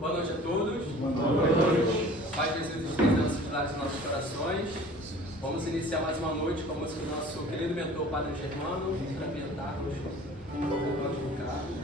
Boa noite a todos. Boa noite. Paz de Jesus esteja nos nossos lares e nossos corações. Vamos iniciar mais uma noite com a música do nosso querido mentor, Padre Germano, para ambientarmos um pouco o nosso bocado.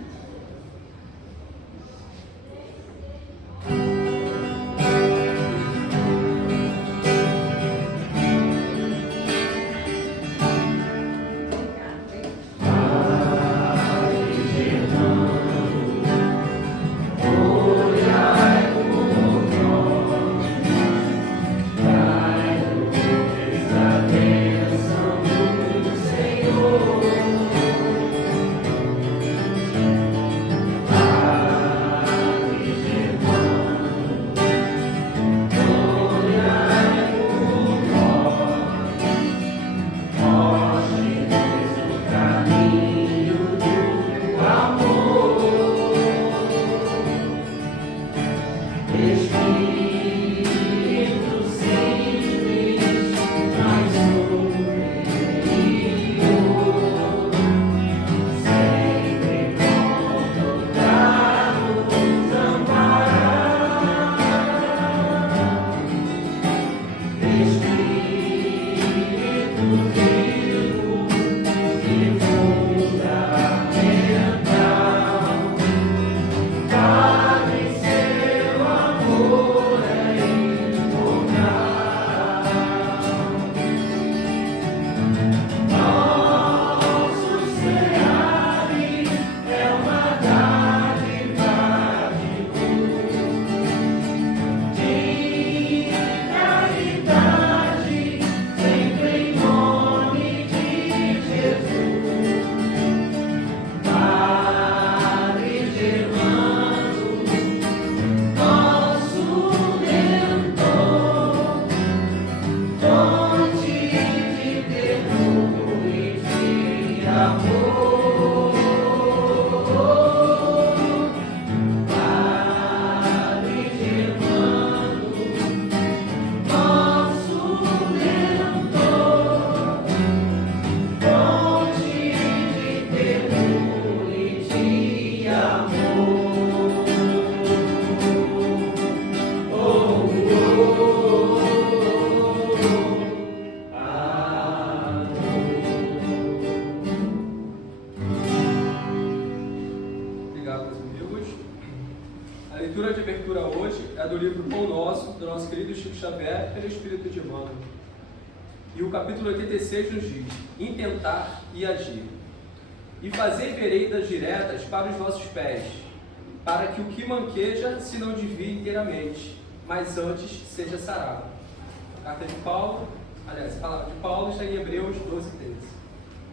Pelo Espírito de Emmanuel. E o capítulo 86 nos diz: intentar e agir. E fazer veredas diretas para os vossos pés, para que o que manqueja se não desvie inteiramente, mas antes seja sarado. A carta de Paulo, aliás, a palavra de Paulo está em Hebreus 12:13.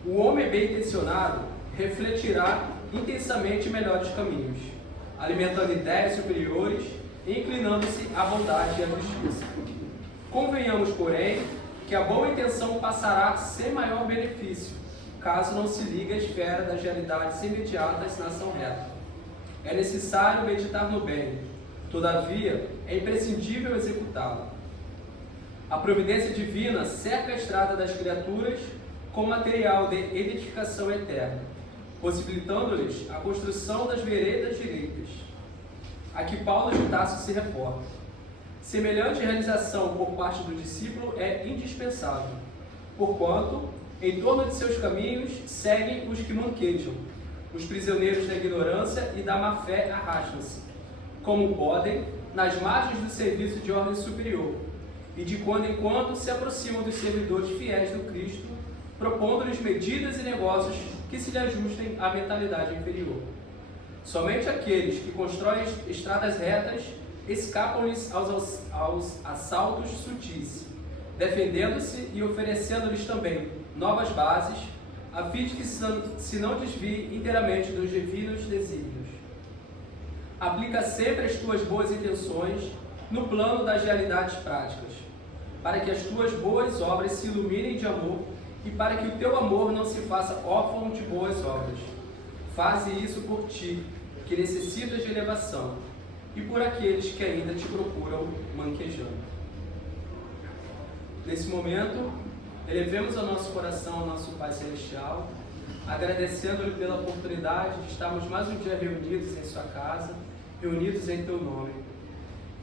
O homem bem intencionado refletirá intensamente melhores caminhos, alimentando ideias superiores e inclinando-se à bondade e à justiça. Convenhamos, porém, que a boa intenção passará sem maior benefício, caso não se ligue à esfera das realidades imediatas na ação reta. É necessário meditar no bem, todavia é imprescindível executá-lo. A providência divina cerca a estrada das criaturas com material de edificação eterna, possibilitando-lhes a construção das veredas direitas, a que Paulo de Tarso se reporta. Semelhante realização por parte do discípulo é indispensável, porquanto, em torno de seus caminhos, seguem os que manquejam, os prisioneiros da ignorância e da má-fé arrastam-se, como podem, nas margens do serviço de ordem superior, e de quando em quando se aproximam dos servidores fiéis do Cristo, propondo-lhes medidas e negócios que se lhe ajustem à mentalidade inferior. Somente aqueles que constroem estradas retas escapam-lhes aos assaltos sutis, defendendo-se e oferecendo-lhes também novas bases, a fim de que se não desvie inteiramente dos divinos desígnios. Aplica sempre as tuas boas intenções no plano das realidades práticas, para que as tuas boas obras se iluminem de amor e para que o teu amor não se faça órfão de boas obras. Faze isso por ti, que necessitas de elevação, e por aqueles que ainda te procuram manquejando. Nesse momento, elevemos ao nosso coração ao nosso Pai Celestial, agradecendo-lhe pela oportunidade de estarmos mais um dia reunidos em sua casa, reunidos em Teu nome.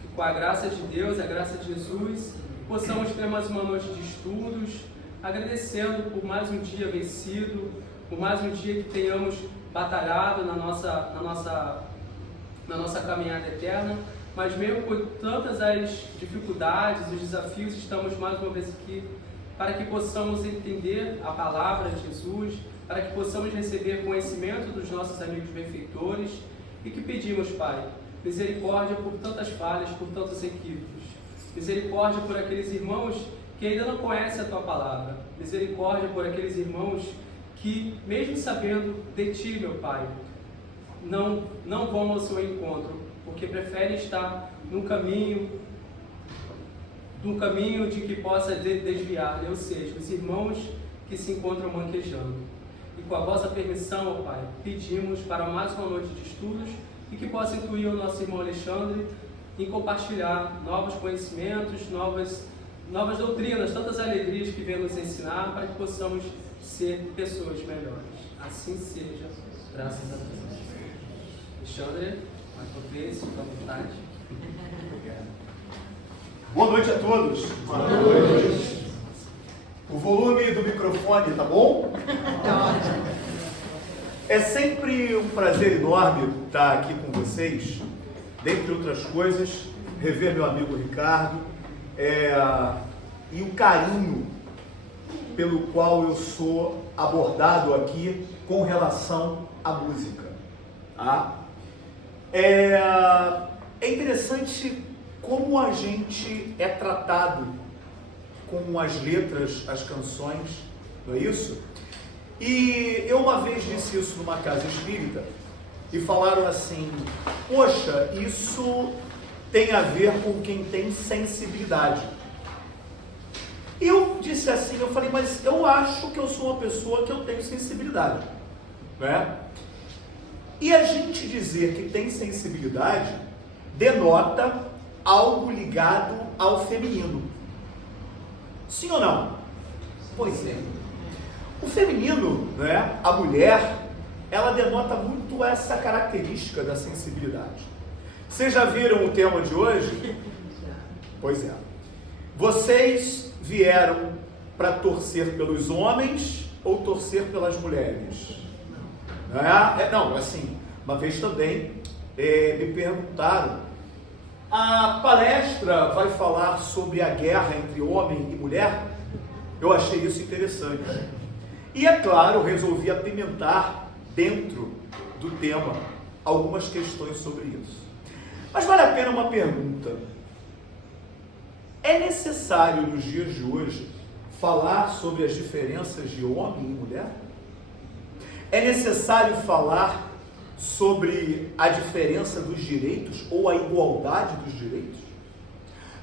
Que com a graça de Deus, a graça de Jesus, possamos ter mais uma noite de estudos, agradecendo por mais um dia vencido, por mais um dia que tenhamos batalhado na nossa caminhada eterna, mas mesmo com tantas as dificuldades, os desafios, estamos mais uma vez aqui para que possamos entender a palavra de Jesus, para que possamos receber conhecimento dos nossos amigos benfeitores e que pedimos, Pai, misericórdia por tantas falhas, por tantos equívocos, misericórdia por aqueles irmãos que ainda não conhecem a Tua palavra, misericórdia por aqueles irmãos que, mesmo sabendo de Ti, meu Pai, não vão ao seu encontro, porque preferem estar num caminho de que possa desviar, ou seja, os irmãos que se encontram manquejando. E com a vossa permissão, ó Pai, pedimos para mais uma noite de estudos e que possa incluir o nosso irmão Alexandre em compartilhar novos conhecimentos, novas doutrinas, tantas alegrias que vem nos ensinar, para que possamos ser pessoas melhores. Assim seja, graças a Deus. Alexandre, mais uma vez, fica à vontade. Boa noite a todos. Boa noite. O volume do microfone tá bom? É sempre um prazer enorme estar aqui com vocês, dentre outras coisas, rever meu amigo Ricardo, e o carinho pelo qual eu sou abordado aqui com relação à música. Tá? É interessante como a gente é tratado com as letras, as canções, não é isso? E eu uma vez disse isso numa casa espírita e falaram assim: poxa, isso tem a ver com quem tem sensibilidade. E eu disse assim, eu falei, mas eu acho que eu sou uma pessoa que eu tenho sensibilidade, né? E a gente dizer que tem sensibilidade denota algo ligado ao feminino. Sim ou não? Pois é. O feminino, né, a mulher, ela denota muito essa característica da sensibilidade. Vocês já viram o tema de hoje? Pois é. Vocês vieram para torcer pelos homens ou torcer pelas mulheres? Não, assim, uma vez também me perguntaram, a palestra vai falar sobre a guerra entre homem e mulher? Eu achei isso interessante. E é claro, resolvi apimentar dentro do tema algumas questões sobre isso. Mas vale a pena uma pergunta. É necessário nos dias de hoje falar sobre as diferenças de homem e mulher? É necessário falar sobre a diferença dos direitos ou a igualdade dos direitos?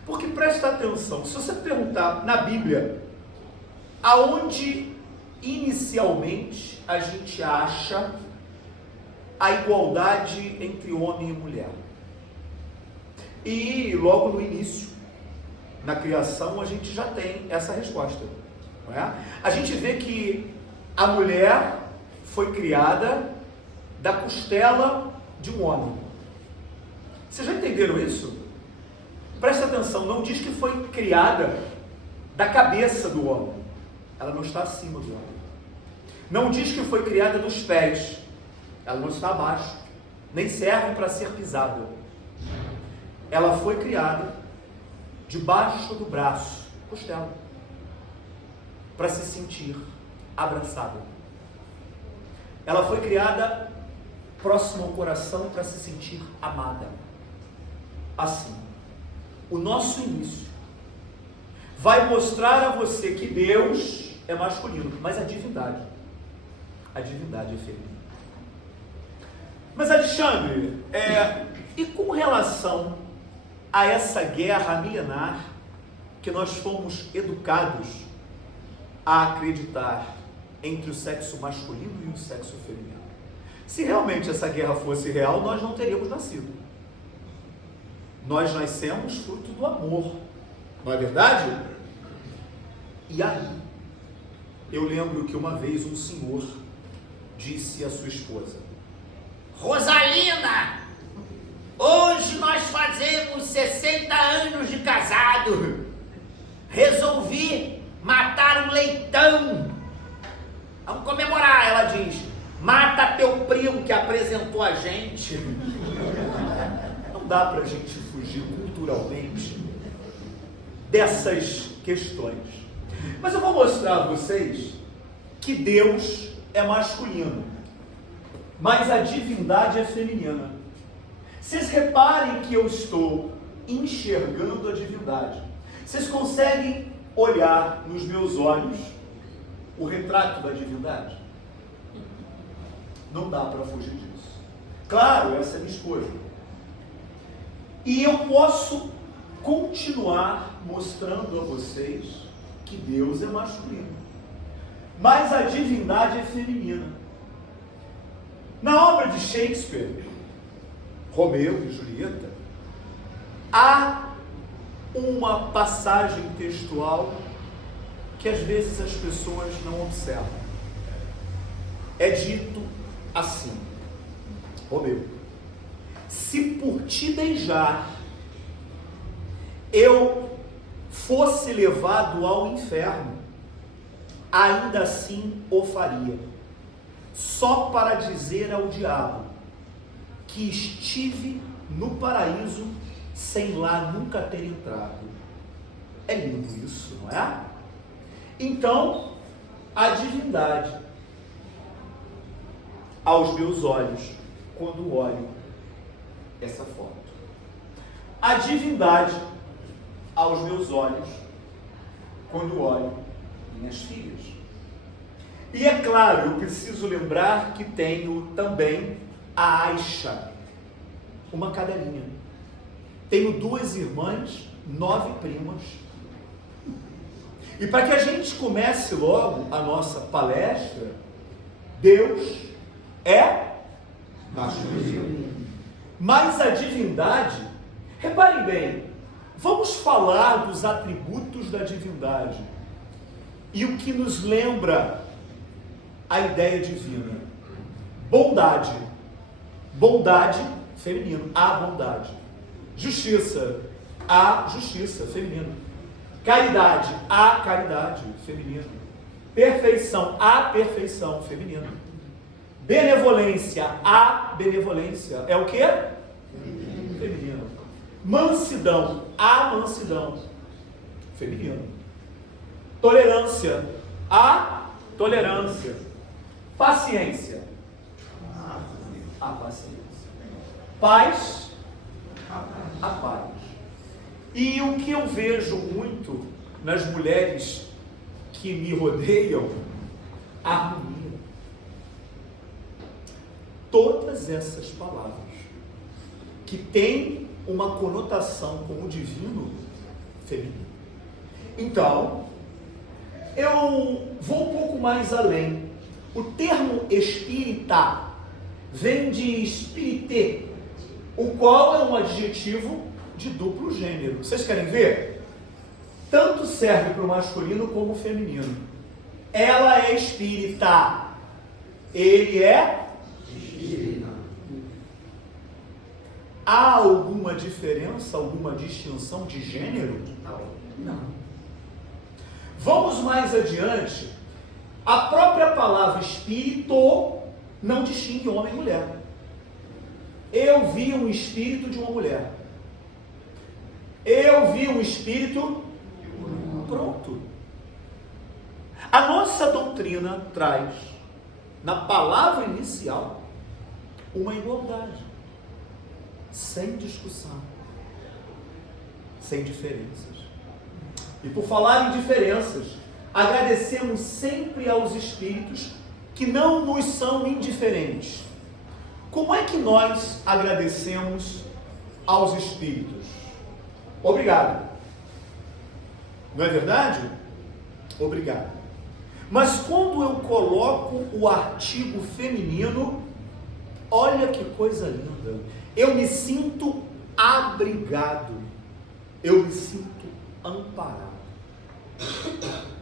Porque presta atenção, se você perguntar na Bíblia, aonde inicialmente a gente acha a igualdade entre homem e mulher? E logo no início, na criação, a gente já tem essa resposta, não é? A gente vê que a mulher foi criada da costela de um homem. Vocês já entenderam isso? Presta atenção, não diz que foi criada da cabeça do homem. Ela não está acima do homem. Não diz que foi criada dos pés. Ela não está abaixo. Nem serve para ser pisada. Ela foi criada debaixo do braço, costela, para se sentir abraçada. Ela foi criada próxima ao coração para se sentir amada. Assim, o nosso início vai mostrar a você que Deus é masculino, mas a divindade é feminina. Mas Alexandre, e com relação a essa guerra milenar que nós fomos educados a acreditar entre o sexo masculino e o sexo feminino? Se realmente essa guerra fosse real, nós não teríamos nascido. Nós nascemos fruto do amor, não é verdade? E aí, eu lembro que uma vez um senhor disse à sua esposa: Rosalina, Hoje nós fazemos 60 anos de casado. Resolvi matar um leitão. Vamos comemorar, ela diz. Mata teu primo que apresentou a gente. Não dá pra gente fugir culturalmente dessas questões. Mas eu vou mostrar a vocês que Deus é masculino, mas a divindade é feminina. Vocês reparem que eu estou enxergando a divindade. Vocês conseguem olhar nos meus olhos o retrato da divindade? Não dá para fugir disso. Claro, essa é a minha escolha. E eu posso continuar mostrando a vocês que Deus é masculino, mas a divindade é feminina. Na obra de Shakespeare, Romeu e Julieta, há uma passagem textual que às vezes as pessoas não observam. É dito assim: Romeu, se por te beijar eu fosse levado ao inferno, ainda assim o faria, só para dizer ao diabo que estive no paraíso sem lá nunca ter entrado. É lindo isso, não é? Então, a divindade, aos meus olhos, quando olho essa foto, a divindade aos meus olhos, quando olho minhas filhas. E é claro, eu preciso lembrar que tenho também a Aisha, uma cadelinha. Tenho 2 irmãs, 9 primas. E para que a gente comece logo a nossa palestra, Deus é masculino. Mas a divindade, reparem bem, vamos falar dos atributos da divindade e o que nos lembra a ideia divina. Bondade. Bondade, feminino. A bondade. Justiça. A justiça, feminino. Caridade. A caridade, feminino. Perfeição. A perfeição, feminino. Benevolência. A benevolência. É o quê? Feminino. Mansidão. A mansidão, feminino. Tolerância. A tolerância. Paciência. A paciência. Paz. A paz. E o que eu vejo muito nas mulheres que me rodeiam, a harmonia. Todas essas palavras que têm uma conotação com o divino feminino. Então, eu vou um pouco mais além. O termo espírita vem de espírité, o qual é um adjetivo de duplo gênero. Vocês querem ver? Tanto serve para o masculino como o feminino. Ela é espírita, ele é espírita. Há alguma diferença, alguma distinção de gênero? Não. Vamos mais adiante. A própria palavra espírito não distingue homem e mulher. Eu vi um espírito de uma mulher. Eu vi um espírito. Pronto. A nossa doutrina traz, na palavra inicial, uma igualdade. Sem discussão, sem diferenças. E por falar em diferenças, agradecemos sempre aos espíritos que não nos são indiferentes. Como é que nós agradecemos aos espíritos? Obrigado. Não é verdade? Obrigado. Mas quando eu coloco o artigo feminino, olha que coisa linda. Eu me sinto abrigado. Eu me sinto amparado.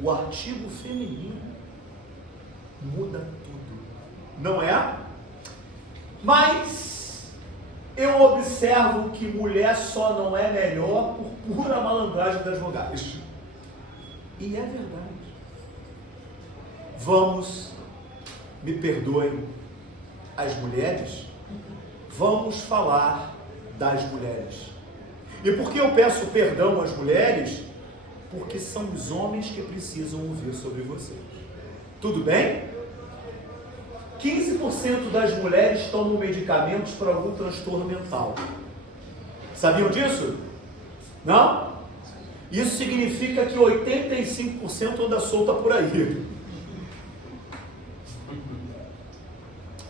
O artigo feminino muda tudo. Não é? Mas eu observo que mulher só não é melhor por pura malandragem das vogais. E é verdade. Vamos, me perdoem, as mulheres, vamos falar das mulheres. E por que eu peço perdão às mulheres? Porque são os homens que precisam ouvir sobre vocês. Tudo bem? 15% das mulheres tomam medicamentos para algum transtorno mental. Sabiam disso? Não? Isso significa que 85% anda solta por aí.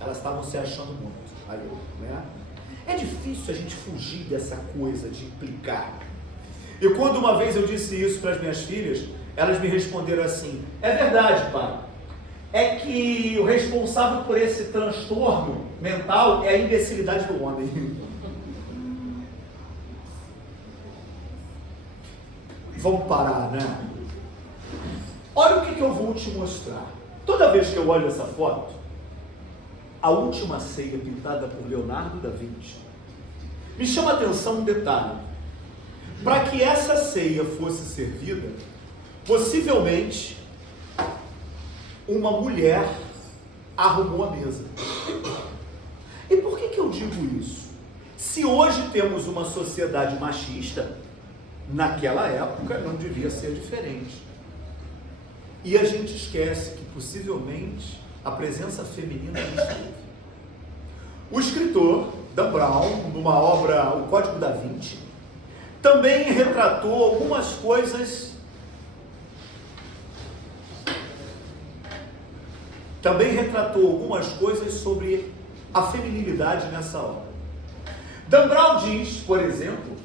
Elas estavam se achando muito, né? É difícil a gente fugir dessa coisa de implicar. E quando uma vez eu disse isso para as minhas filhas, elas me responderam assim: é verdade, pai. É que o responsável por esse transtorno mental é a imbecilidade do homem. Vamos parar, né? Olha o que eu vou te mostrar. Toda vez que eu olho essa foto, a última ceia pintada por Leonardo da Vinci, me chama a atenção um detalhe. Para que essa ceia fosse servida, possivelmente uma mulher arrumou a mesa. E por que eu digo isso? Se hoje temos uma sociedade machista, naquela época não devia ser diferente. E a gente esquece que possivelmente a presença feminina esteve. O escritor Dan Brown, numa obra O Código da Vinci, também retratou algumas coisas sobre a feminilidade nessa obra. Dan Brown diz, por exemplo,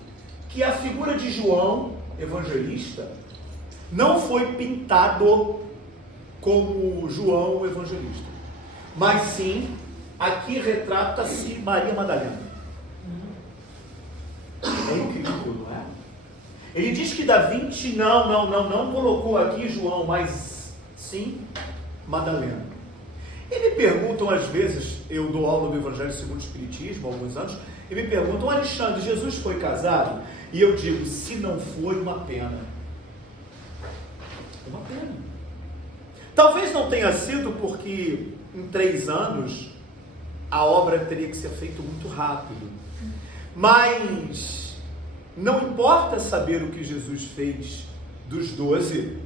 que a figura de João Evangelista não foi pintado como João Evangelista, mas sim, aqui retrata-se Maria Madalena. É incrível, não é? Ele diz que Da Vinci não colocou aqui João, mas sim Madalena. E me perguntam às vezes, eu dou aula do Evangelho segundo o Espiritismo há alguns anos, e me perguntam: Alexandre, Jesus foi casado? E eu digo: se não foi, uma pena. Uma pena. Talvez não tenha sido porque em 3 anos a obra teria que ser feita muito rápido. Mas não importa saber o que Jesus fez dos 12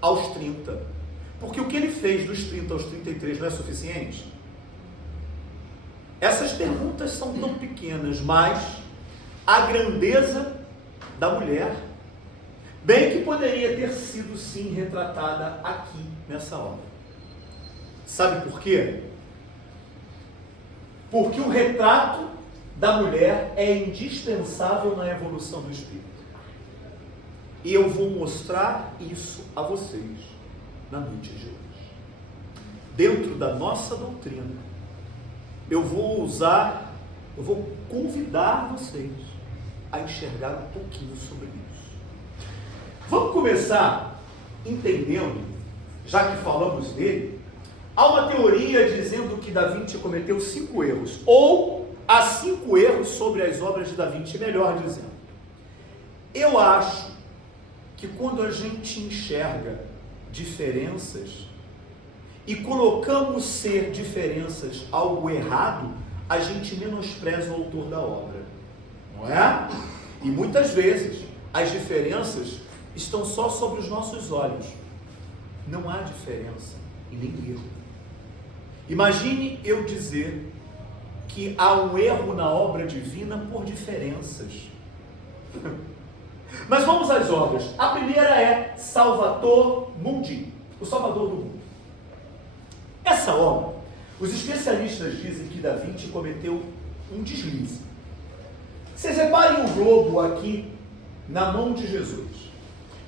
aos 30. Porque o que ele fez dos 30 aos 33 não é suficiente? Essas perguntas são tão pequenas, mas a grandeza da mulher, bem que poderia ter sido sim retratada aqui nessa obra. Sabe por quê? Porque o retrato da mulher é indispensável na evolução do espírito. E eu vou mostrar isso a vocês na noite de hoje. Dentro da nossa doutrina, eu vou convidar vocês a enxergar um pouquinho sobre isso. Vamos começar entendendo, já que falamos dele, há uma teoria dizendo que Da Vinci cometeu 5 erros, ou há 5 erros sobre as obras de Da Vinci, melhor dizendo. Eu acho que quando a gente enxerga diferenças e colocamos ser diferenças algo errado, a gente menospreza o autor da obra, não é? E muitas vezes as diferenças estão só sobre os nossos olhos. Não há diferença e nem erro. Imagine eu dizer que há um erro na obra divina por diferenças. Mas vamos às obras. A primeira é Salvator Mundi, o Salvador do Mundo. Essa obra, os especialistas dizem que Da Vinci cometeu um deslize. Vocês reparem o globo aqui na mão de Jesus.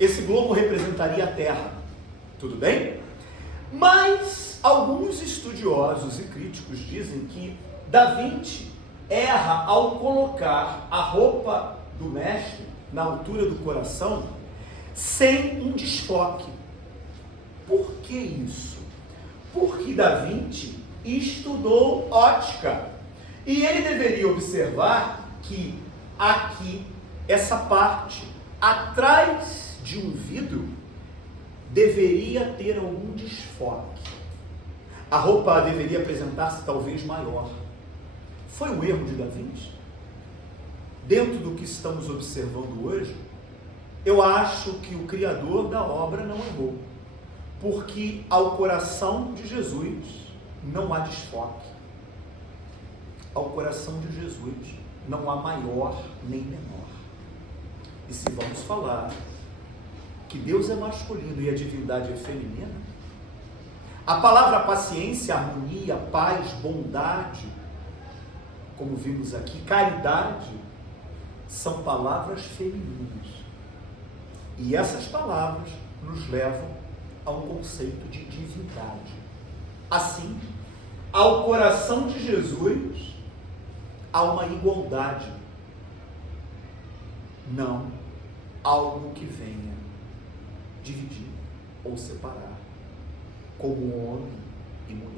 Esse globo representaria a Terra, tudo bem? Mas alguns estudiosos e críticos dizem que Da Vinci erra ao colocar a roupa do mestre na altura do coração sem um desfoque. Por que isso? Porque Da Vinci estudou ótica E ele deveria observar que aqui, essa parte, atrás de um vidro, deveria ter algum desfoque. A roupa deveria apresentar-se talvez maior. Foi um erro de Da Vinci? Dentro do que estamos observando hoje, eu acho que o Criador da obra não errou, porque ao coração de Jesus não há desfoque. Ao coração de Jesus não há maior nem menor. E se vamos falar que Deus é masculino e a divindade é feminina, a palavra paciência, harmonia, paz, bondade, como vimos aqui, caridade, são palavras femininas. E essas palavras nos levam a um conceito de divindade. Assim, ao coração de Jesus há uma igualdade, não algo que venha dividir ou separar, como homem e mulher.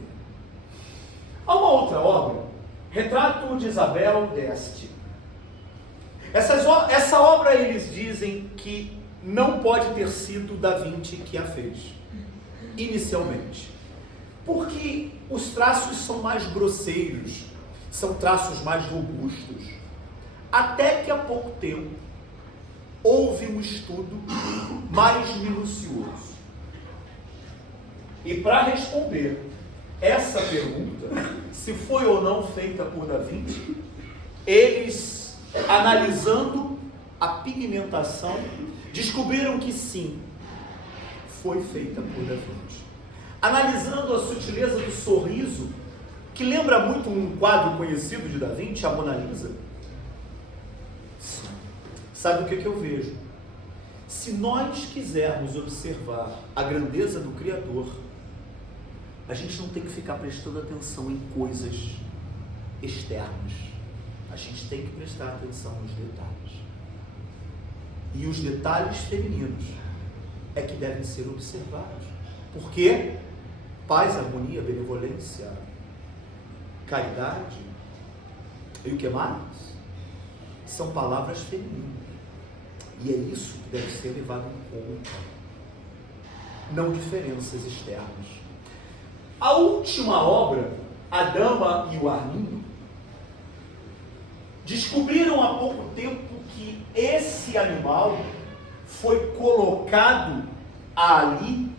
Há uma outra obra, Retrato de Isabel d'Este. Essa obra eles dizem que não pode ter sido Da Vinci que a fez, inicialmente, porque os traços são mais grosseiros, são traços mais robustos. Até que há pouco tempo houve um estudo mais minucioso. E para responder essa pergunta, se foi ou não feita por Da Vinci, eles, analisando a pigmentação, descobriram que sim, foi feita por Da Vinci. Analisando a sutileza do sorriso, que lembra muito um quadro conhecido de Da Vinci, a Mona Lisa. Sim. Sabe o que eu vejo? Se nós quisermos observar a grandeza do Criador, a gente não tem que ficar prestando atenção em coisas externas. A gente tem que prestar atenção nos detalhes. E os detalhes femininos é que devem ser observados. Porque paz, harmonia, benevolência, caridade e o que mais? São palavras femininas. E é isso que deve ser levado em conta. Não diferenças externas. A última obra, A Dama e o Arminho, descobriram há pouco tempo que esse animal foi colocado ali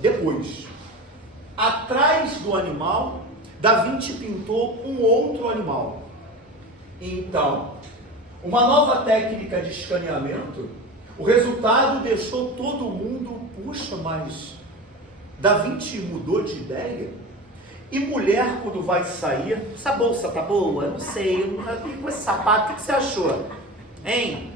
depois. Atrás do animal, Da Vinci pintou um outro animal. Então, uma nova técnica de escaneamento, o resultado deixou todo mundo, puxa, mas Da Vinci mudou de ideia? E mulher, quando vai sair, essa bolsa tá boa? Não sei, com esse sapato, o que você achou? Hein?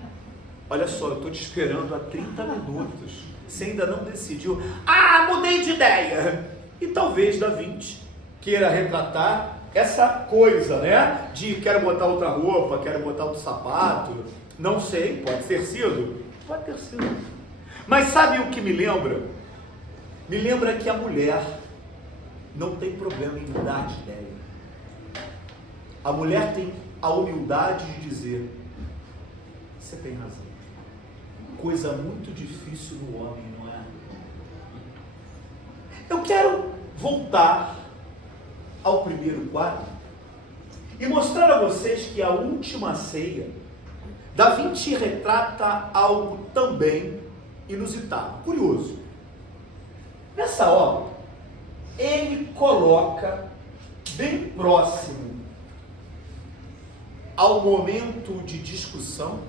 Olha só, eu estou te esperando há 30 minutos. Você ainda não decidiu. Ah, mudei de ideia! E talvez Da Vinci queira retratar essa coisa, né? De quero botar outra roupa, quero botar outro sapato. Não sei, pode ter sido. Pode ter sido. Mas sabe o que me lembra? Me lembra que a mulher não tem problema em mudar de ideia. A mulher tem a humildade de dizer: você tem razão. Coisa muito difícil no homem, não é? Eu quero voltar ao primeiro quadro e mostrar a vocês que a última ceia, Da Vinci retrata algo também inusitado, curioso. Nessa obra, ele coloca bem próximo ao momento de discussão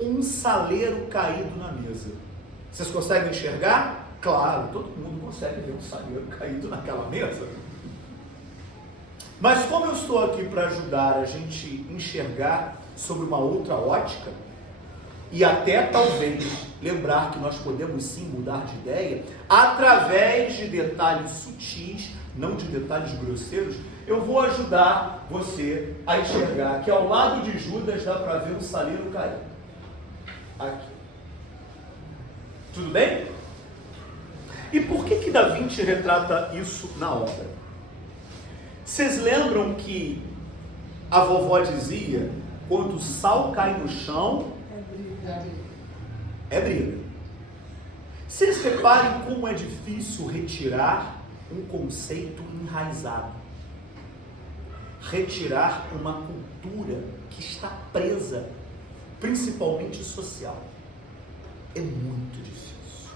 um saleiro caído na mesa. Vocês conseguem enxergar? Claro, todo mundo consegue ver um saleiro caído naquela mesa. Mas como eu estou aqui para ajudar a gente enxergar sobre uma outra ótica, e até talvez lembrar que nós podemos sim mudar de ideia, através de detalhes sutis, não de detalhes grosseiros, eu vou ajudar você a enxergar que ao lado de Judas dá para ver um saleiro caído. Aqui. Tudo bem? E por que Da Vinci retrata isso na obra? Vocês lembram que a vovó dizia, quando o sal cai no chão, é briga. Vocês reparem como é difícil retirar um conceito enraizado. Retirar uma cultura que está presa, principalmente social. É muito difícil.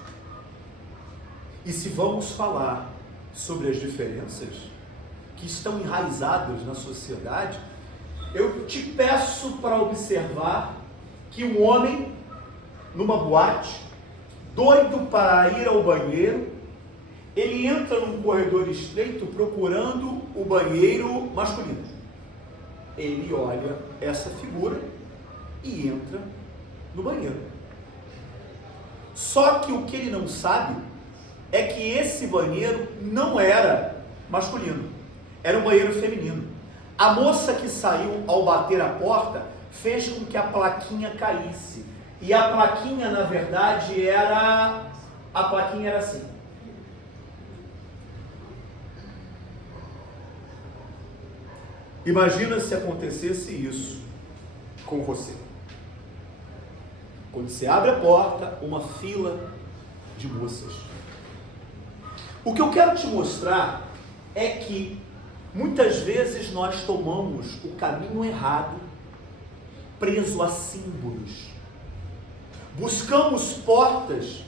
E se vamos falar sobre as diferenças que estão enraizadas na sociedade, eu te peço para observar que um homem, numa boate, doido para ir ao banheiro, ele entra num corredor estreito procurando o banheiro masculino. Ele olha essa figura e entra no banheiro. Só que o que ele não sabe é que esse banheiro não era masculino, era um banheiro feminino. A moça que saiu ao bater a porta fez com que a plaquinha caísse. E a plaquinha, na verdade, era assim. Imagina se acontecesse isso com você. Quando você abre a porta, uma fila de moças. O que eu quero te mostrar é que muitas vezes nós tomamos o caminho errado, preso a símbolos. Buscamos portas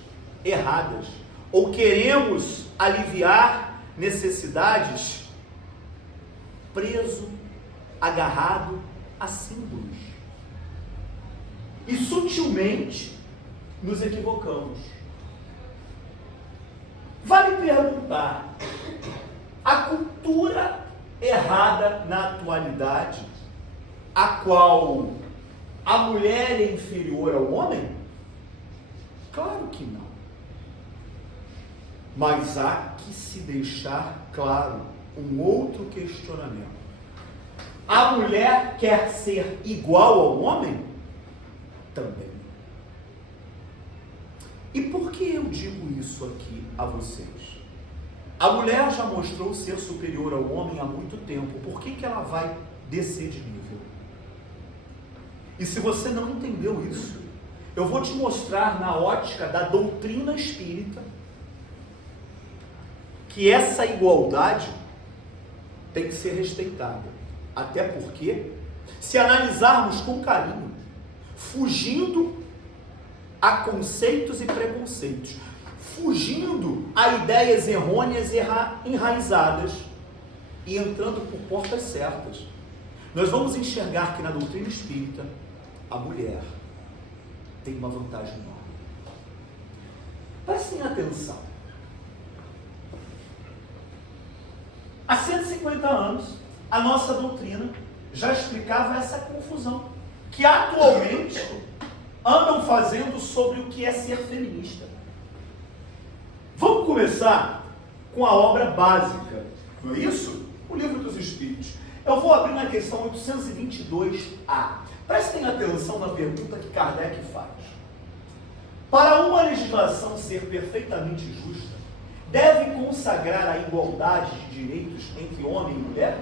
erradas ou queremos aliviar necessidades preso, agarrado a símbolos. E sutilmente nos equivocamos. Vale perguntar, a cultura errada na atualidade, a qual a mulher é inferior ao homem? Claro que não. Mas há que se deixar claro um outro questionamento. A mulher quer ser igual ao homem? Também. E por que eu digo isso aqui a vocês? A mulher já mostrou ser superior ao homem há muito tempo. Por que ela vai descer de nível? E se você não entendeu isso, eu vou te mostrar na ótica da doutrina espírita que essa igualdade tem que ser respeitada. Até porque, se analisarmos com carinho, fugindo a conceitos e preconceitos, fugindo a ideias errôneas e enraizadas e entrando por portas certas, nós vamos enxergar que na doutrina espírita a mulher tem uma vantagem enorme. Prestem atenção. Há 150 anos, a nossa doutrina já explicava essa confusão que atualmente andam fazendo sobre o que é ser feminista. Vamos começar com a obra básica, não é isso? O Livro dos Espíritos. Eu vou abrir na questão 822A. Prestem atenção na pergunta que Kardec faz. Para uma legislação ser perfeitamente justa, deve consagrar a igualdade de direitos entre homem e mulher?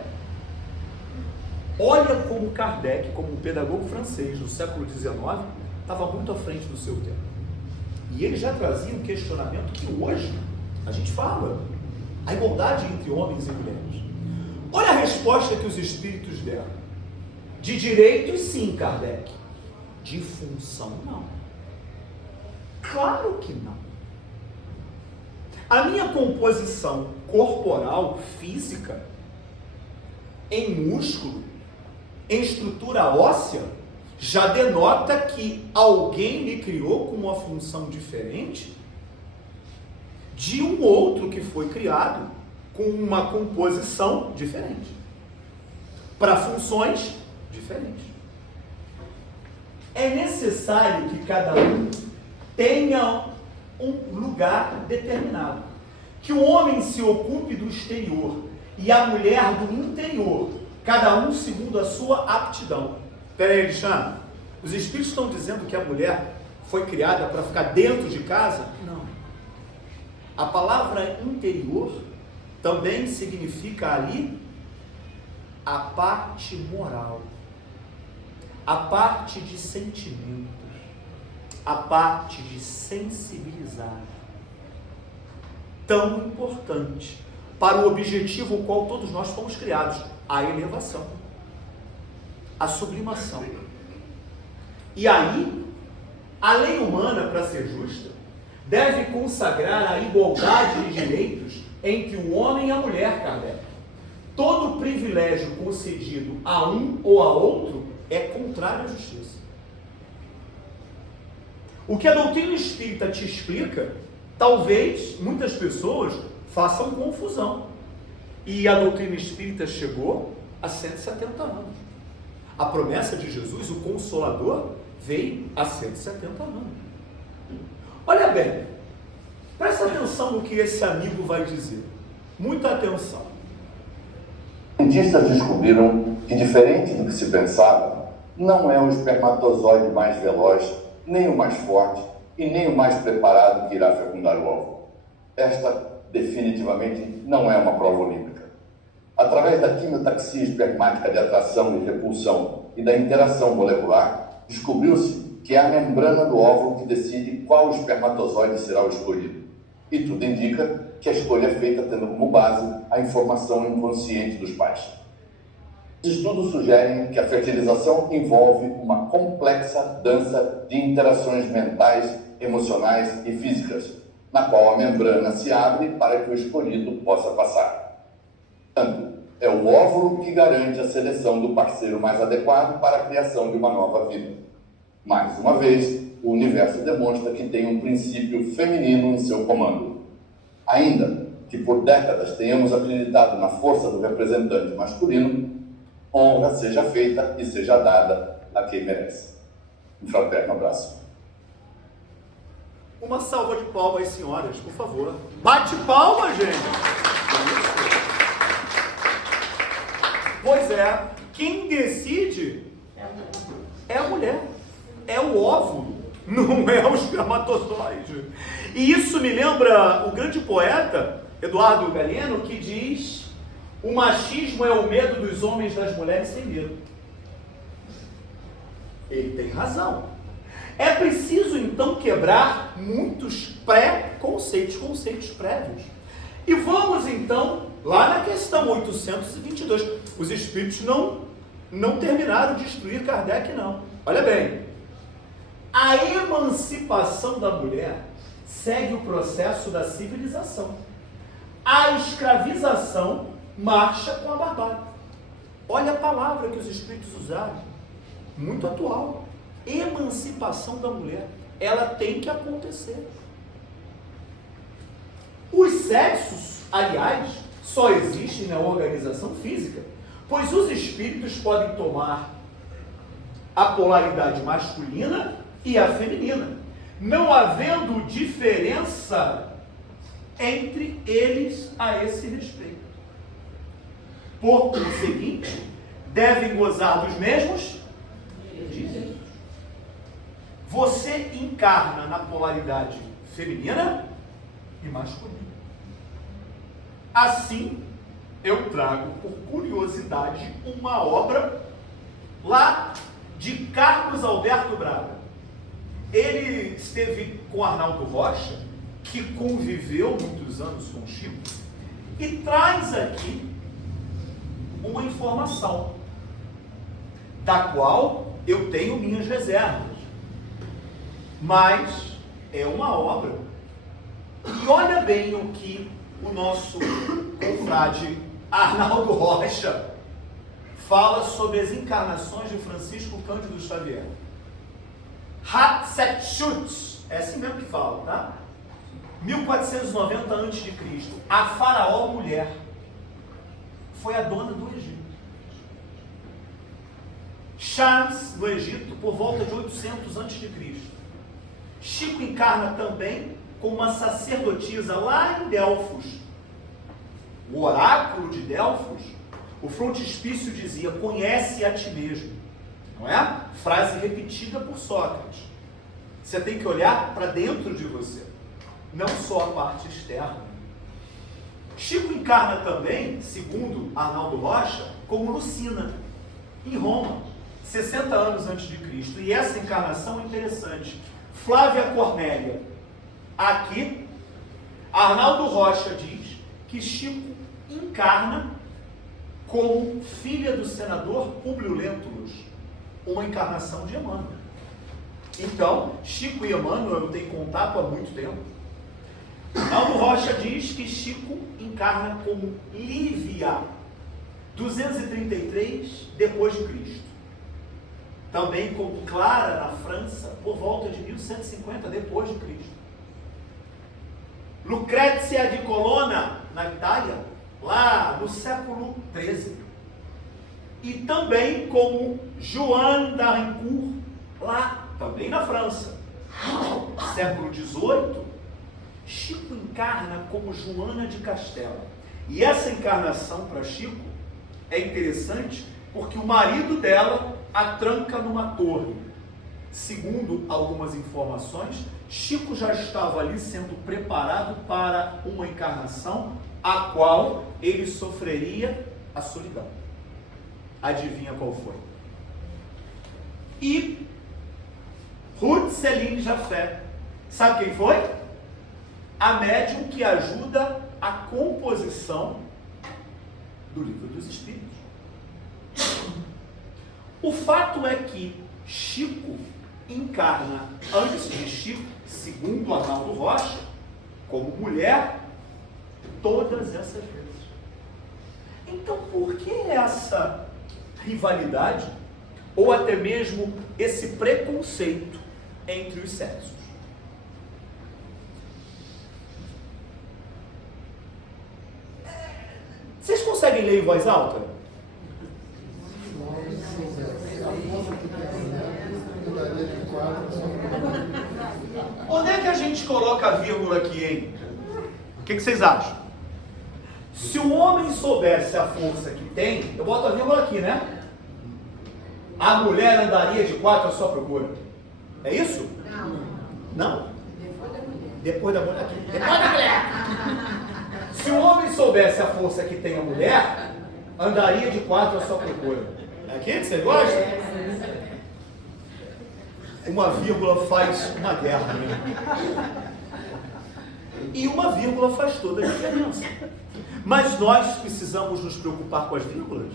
Olha como Kardec, como um pedagogo francês do século XIX, estava muito à frente do seu tempo. E ele já trazia um questionamento que hoje a gente fala. A igualdade entre homens e mulheres. Olha a resposta que os espíritos deram. De direitos, sim, Kardec. De função, não. Claro que não. A minha composição corporal, física, em músculo, em estrutura óssea, já denota que alguém me criou com uma função diferente de um outro que foi criado com uma composição diferente, para funções diferentes. É necessário que cada um tenha um lugar determinado, que o homem se ocupe do exterior e a mulher do interior, cada um segundo a sua aptidão. Espera aí, Alexandre, os espíritos estão dizendo que a mulher foi criada para ficar dentro de casa? Não. A palavra interior também significa ali a parte moral, a parte de sentimentos, a parte de sensibilizar, tão importante para o objetivo ao qual todos nós fomos criados, a elevação, a sublimação. E aí, a lei humana, para ser justa, deve consagrar a igualdade de direitos entre o homem e a mulher, Kardec. Todo privilégio concedido a um ou a outro é contrário à justiça. O que a doutrina espírita te explica, talvez muitas pessoas façam confusão. E a doutrina espírita chegou a 170 anos. A promessa de Jesus, o Consolador, veio há 170 anos. Olha bem, presta atenção no que esse amigo vai dizer. Muita atenção. Cientistas descobriram que, diferente do que se pensava, não é o espermatozoide mais veloz, nem o mais forte e nem o mais preparado que irá fecundar o óvulo. Esta, definitivamente, não é uma prova olímpica. Através da quimiotaxia espermática de atração e repulsão e da interação molecular, descobriu-se que é a membrana do óvulo que decide qual espermatozoide será o escolhido. E tudo indica que a escolha é feita tendo como base a informação inconsciente dos pais. Os estudos sugerem que a fertilização envolve uma complexa dança de interações mentais, emocionais e físicas, na qual a membrana se abre para que o escolhido possa passar. Portanto, é o óvulo que garante a seleção do parceiro mais adequado para a criação de uma nova vida. Mais uma vez, o universo demonstra que tem um princípio feminino em seu comando. Ainda que por décadas tenhamos acreditado na força do representante masculino, honra seja feita e seja dada a quem merece. Um fraterno abraço. Uma salva de palmas, senhoras, por favor. Bate palma, gente! Pois é, quem decide é a mulher, é o óvulo, não é o espermatozoide. E isso me lembra o grande poeta Eduardo Galeno, que diz: o machismo é o medo dos homens das mulheres sem medo. Ele tem razão. É preciso então quebrar muitos conceitos prévios. E vamos então lá na questão 822. Os espíritos não terminaram de instruir Kardec, não. Olha bem, a emancipação da mulher segue o processo da civilização. A escravização marcha com a barbárie. Olha a palavra que os espíritos usaram, muito atual. Emancipação da mulher, ela tem que acontecer. Os sexos, aliás, só existem na organização física, pois os espíritos podem tomar a polaridade masculina e a feminina, não havendo diferença entre eles a esse respeito. Por conseguinte, devem gozar dos mesmos direitos. Você encarna na polaridade feminina e masculina. Assim, eu trago, por curiosidade, uma obra lá de Carlos Alberto Braga. Ele esteve com Arnaldo Rocha, que conviveu muitos anos com o Chico, e traz aqui uma informação, da qual eu tenho minhas reservas. Mas é uma obra. E olha bem o que o nosso confrade Arnaldo Rocha fala sobre as encarnações de Francisco Cândido Xavier. Hatshepsut, é assim mesmo que fala, tá? 1490 a.C., a faraó mulher foi a dona do Egito. Charles, no Egito, por volta de 800 a.C. Chico encarna também como uma sacerdotisa lá em Delfos. O oráculo de Delfos, o frontispício dizia: conhece a ti mesmo. Não é? Frase repetida por Sócrates. Você tem que olhar para dentro de você, não só a parte externa. Chico encarna também, segundo Arnaldo Rocha, como Lucina, em Roma, 60 anos antes de Cristo. E essa encarnação é interessante. Flávia Cornélia, aqui, Arnaldo Rocha diz que Chico encarna como filha do senador Públio Lentulus, uma encarnação de Emmanuel. Então, Chico e Emmanuel têm contato há muito tempo. Arnaldo Rocha diz que Chico encarna como Lívia, 233 depois de Cristo. Também como Clara, na França, por volta de 1150 depois de Cristo. Lucrezia de Colonna, na Itália, lá no século XIII. E também como Joan d'Arincourt, lá também na França, século XVIII. Chico encarna como Joana de Castela. E essa encarnação para Chico é interessante porque o marido dela a tranca numa torre. Segundo algumas informações, Chico já estava ali sendo preparado para uma encarnação a qual ele sofreria a solidão. Adivinha qual foi? E Ruth Céline Jaffé, sabe quem foi? A médium que ajuda a composição do Livro dos Espíritos. O fato é que Chico encarna antes de Chico, segundo Arnaldo Rocha, como mulher, todas essas vezes. Então, por que essa rivalidade, ou até mesmo esse preconceito entre os sexos? Vocês conseguem ler em voz alta? Onde é que a gente coloca a vírgula aqui, hein? O que vocês acham? Se o homem soubesse a força que tem, eu boto a vírgula aqui, né? A mulher andaria de 4 à sua procura. É isso? Não. Depois da mulher. Aqui. Depois da mulher. Se o homem soubesse a força que tem a mulher, andaria de 4 à sua procura. É aqui que você gosta? Uma vírgula faz uma guerra, né? E uma vírgula faz toda a diferença. Mas nós precisamos nos preocupar com as vírgulas?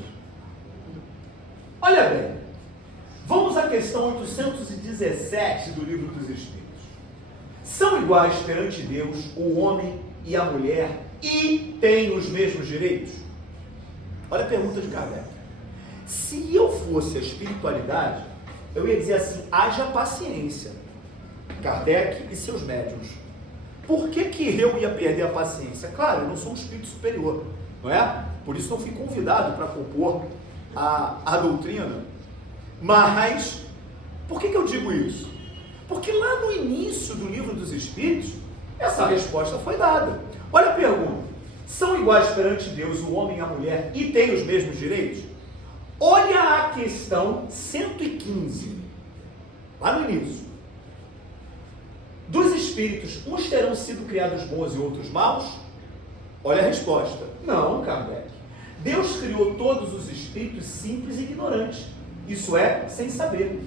Olha bem, vamos à questão 817 do Livro dos Espíritos. São iguais perante Deus o homem e a mulher e têm os mesmos direitos? Olha a pergunta de Kardec. Se eu fosse a espiritualidade, eu ia dizer assim: haja paciência. Kardec e seus médiuns. Por que eu ia perder a paciência? Claro, eu não sou um espírito superior, não é? Por isso não fui convidado para compor a doutrina. Mas, por que eu digo isso? Porque lá no início do Livro dos Espíritos, essa resposta foi dada. Olha a pergunta: são iguais perante Deus o homem e a mulher e têm os mesmos direitos? Olha a questão 115, lá no início. Dos espíritos, uns terão sido criados bons e outros maus? Olha a resposta: não, Kardec. Deus criou todos os espíritos simples e ignorantes, isso é, sem saber.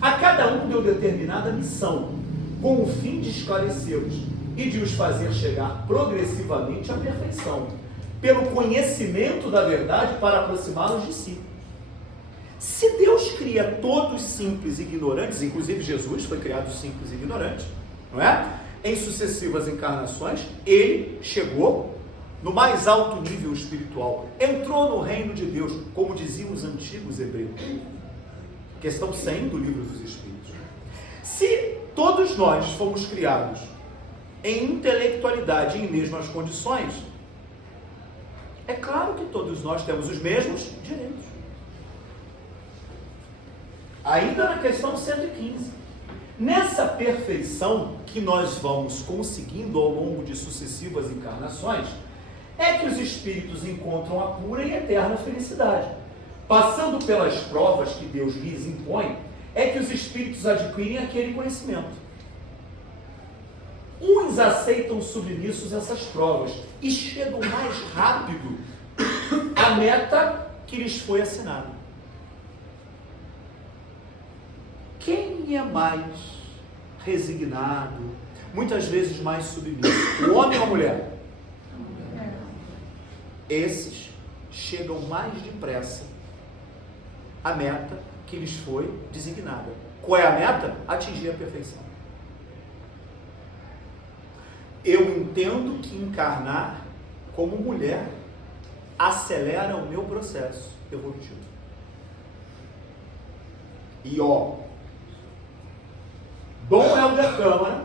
A cada um deu determinada missão, com o fim de esclarecê-los e de os fazer chegar progressivamente à perfeição, pelo conhecimento da verdade para aproximá-los de si. Se Deus cria todos simples e ignorantes, inclusive Jesus foi criado simples e ignorante, não é? Em sucessivas encarnações, ele chegou no mais alto nível espiritual, entrou no reino de Deus, como diziam os antigos hebreus. Questão 100 do Livro dos Espíritos. Se todos nós fomos criados em intelectualidade e em mesmas condições, é claro que todos nós temos os mesmos direitos. Ainda na questão 115. Nessa perfeição que nós vamos conseguindo ao longo de sucessivas encarnações, é que os espíritos encontram a pura e eterna felicidade. Passando pelas provas que Deus lhes impõe, é que os espíritos adquirem aquele conhecimento. Uns aceitam submissos essas provas e chegam mais rápido à meta que lhes foi assinado. Quem é mais resignado, muitas vezes mais submisso, o homem ou a mulher? Esses chegam mais depressa à meta que lhes foi designada. Qual é a meta? Atingir a perfeição. Eu entendo que encarnar como mulher acelera o meu processo evolutivo. E Dom Helder Câmara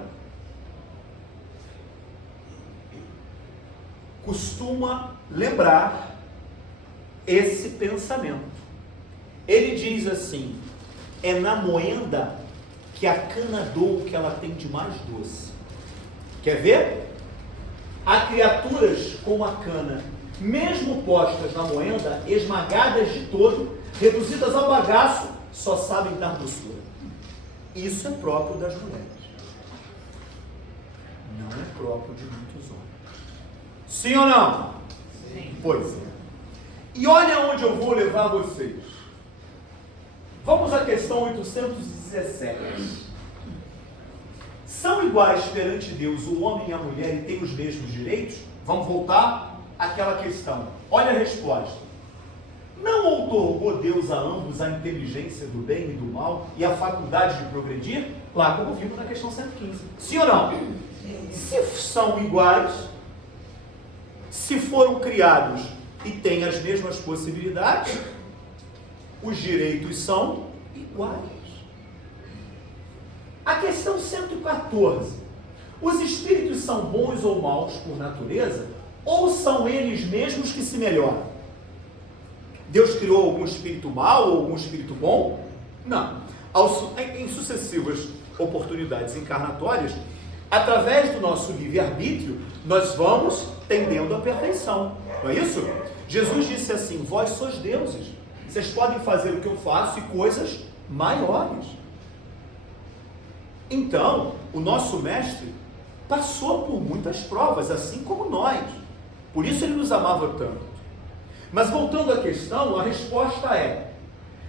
costuma lembrar esse pensamento. Ele diz assim: é na moenda que a cana dou o que ela tem de mais doce. Quer ver? Há criaturas como a cana, mesmo postas na moenda, esmagadas de todo, reduzidas ao bagaço, só sabem dar doçura. Isso é próprio das mulheres. Não é próprio de muitos homens. Sim ou não? Sim. Pois é. E olha onde eu vou levar vocês. Vamos à questão 817. São iguais perante Deus o homem e a mulher e têm os mesmos direitos? Vamos voltar àquela questão. Olha a resposta. Não outorgou Deus a ambos a inteligência do bem e do mal e a faculdade de progredir? Lá como vimos na questão 115. Sim ou não? Se são iguais, se foram criados e têm as mesmas possibilidades, os direitos são iguais. A questão 114. Os espíritos são bons ou maus por natureza? Ou são eles mesmos que se melhoram? Deus criou algum espírito mau ou algum espírito bom? Não. Em sucessivas oportunidades encarnatórias, através do nosso livre-arbítrio, nós vamos tendendo à perfeição. Não é isso? Jesus disse assim: vós sois deuses. Vocês podem fazer o que eu faço e coisas maiores. Então, o nosso mestre passou por muitas provas, assim como nós. Por isso ele nos amava tanto. Mas voltando à questão, a resposta é: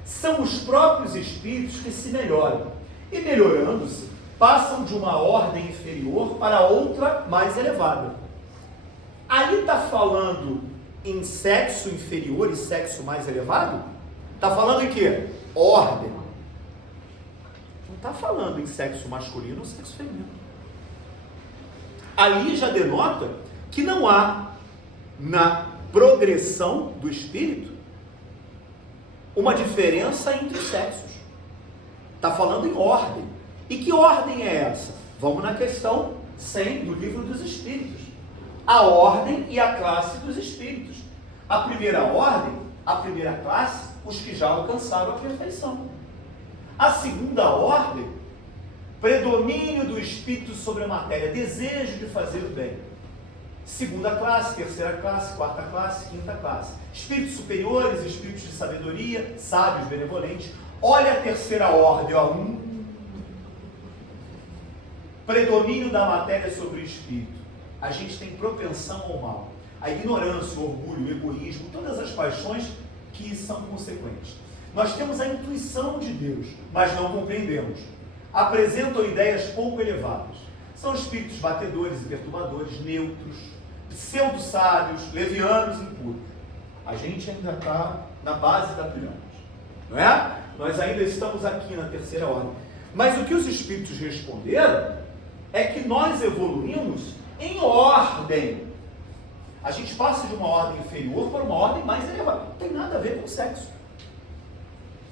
são os próprios espíritos que se melhoram. E melhorando-se, passam de uma ordem inferior para outra mais elevada. Ali está falando em sexo inferior e sexo mais elevado? Está falando em quê? Ordem. Não está falando em sexo masculino ou sexo feminino. Ali já denota que não há, na progressão do espírito, uma diferença entre os sexos. Está falando em ordem. E que ordem é essa? Vamos na questão 100 do Livro dos Espíritos. A ordem e a classe dos espíritos. A primeira ordem, a primeira classe, os que já alcançaram a perfeição. A segunda ordem, predomínio do espírito sobre a matéria, desejo de fazer o bem. Segunda classe, terceira classe, quarta classe, quinta classe. Espíritos superiores, espíritos de sabedoria, sábios, benevolentes. Olha a terceira ordem, ó. Predomínio da matéria sobre o espírito. A gente tem propensão ao mal. A ignorância, o orgulho, o egoísmo, todas as paixões que são consequentes. Nós temos a intuição de Deus, mas não compreendemos. Apresentam ideias pouco elevadas. São espíritos batedores e perturbadores, neutros, pseudo-sábios, levianos e impuros. A gente ainda está na base da pirâmide, não é? Nós ainda estamos aqui na terceira ordem. Mas o que os espíritos responderam é que nós evoluímos em ordem. A gente passa de uma ordem inferior para uma ordem mais elevada. Não tem nada a ver com sexo.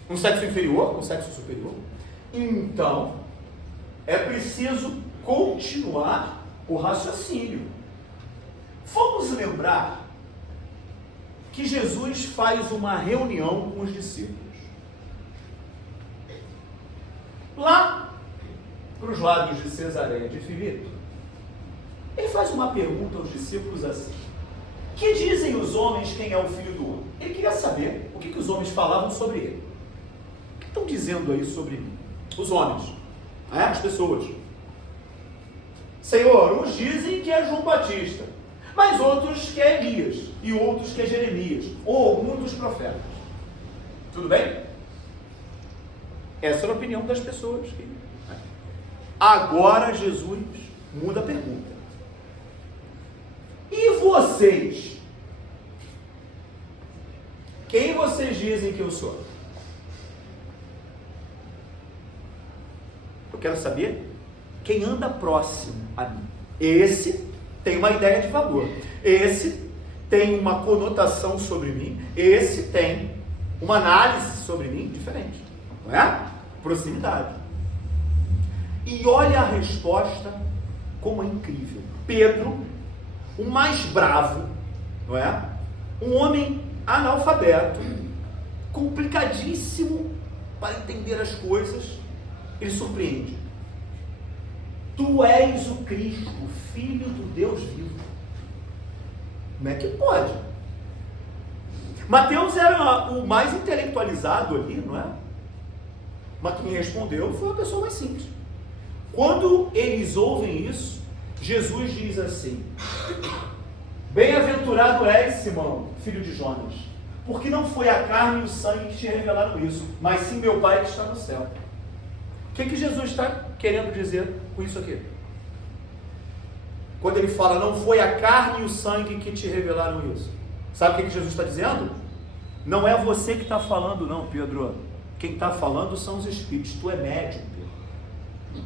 Um sexo inferior com um sexo superior. Então, é preciso continuar o raciocínio. Vamos lembrar que Jesus faz uma reunião com os discípulos. Lá, para os lados de Cesareia de Filipe, ele faz uma pergunta aos discípulos assim: que dizem os homens quem é o Filho do Homem? Ele queria saber o que os homens falavam sobre ele. O que estão dizendo aí sobre mim? Os homens, as pessoas. Senhor, uns dizem que é João Batista, mas outros que é Elias, e outros que é Jeremias, ou algum dos profetas. Tudo bem? Essa era a opinião das pessoas. Agora Jesus muda a pergunta. E vocês? Quem vocês dizem que eu sou? Eu quero saber quem anda próximo a mim. Esse tem uma ideia de valor. Esse tem uma conotação sobre mim. Esse tem uma análise sobre mim diferente. Não é? Proximidade. E olha a resposta como é incrível. Pedro, o mais bravo, não é? Um homem analfabeto, complicadíssimo para entender as coisas, ele surpreende. Tu és o Cristo, o Filho do Deus vivo. Como é que pode? Mateus era o mais intelectualizado ali, não é? Mas quem respondeu foi a pessoa mais simples. Quando eles ouvem isso, Jesus diz assim: bem-aventurado és, Simão, filho de Jonas, porque não foi a carne e o sangue que te revelaram isso, mas sim meu Pai que está no céu. O que Jesus está querendo dizer com isso aqui? Quando ele fala, não foi a carne e o sangue que te revelaram isso. Sabe o que Jesus está dizendo? Não é você que está falando não, Pedro. Quem está falando são os Espíritos. Tu é médium, Pedro.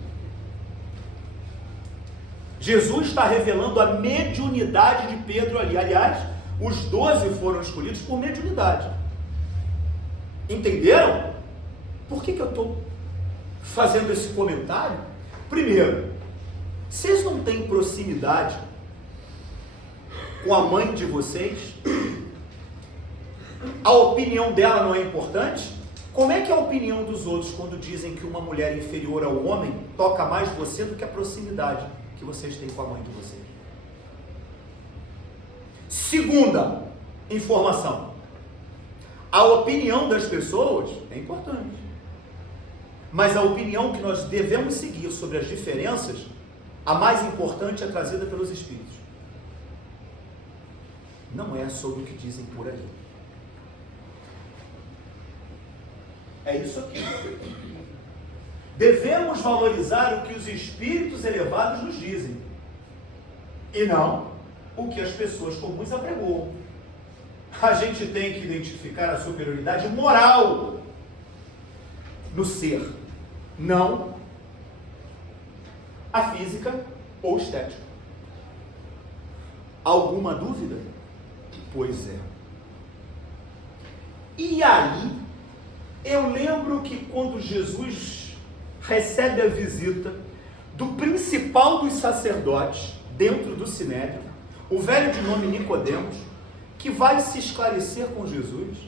Jesus está revelando a mediunidade de Pedro ali. Aliás, os 12 foram escolhidos por mediunidade. Entenderam? Por que eu estou fazendo esse comentário? Primeiro, vocês não têm proximidade com a mãe de vocês? A opinião dela não é importante? Como é que é a opinião dos outros quando dizem que uma mulher inferior ao homem toca mais você do que a proximidade que vocês têm com a mãe de vocês? Segunda informação: a opinião das pessoas é importante, mas a opinião que nós devemos seguir sobre as diferenças, a mais importante é trazida pelos Espíritos. Não é sobre o que dizem por aí. É isso aqui. Devemos valorizar o que os Espíritos elevados nos dizem, e não o que as pessoas comuns apregoam. A gente tem que identificar a superioridade moral no ser, não a física ou estética. Alguma dúvida? Pois é. E aí, eu lembro que quando Jesus recebe a visita do principal dos sacerdotes dentro do Sinédrio, o velho de nome Nicodemos, que vai se esclarecer com Jesus.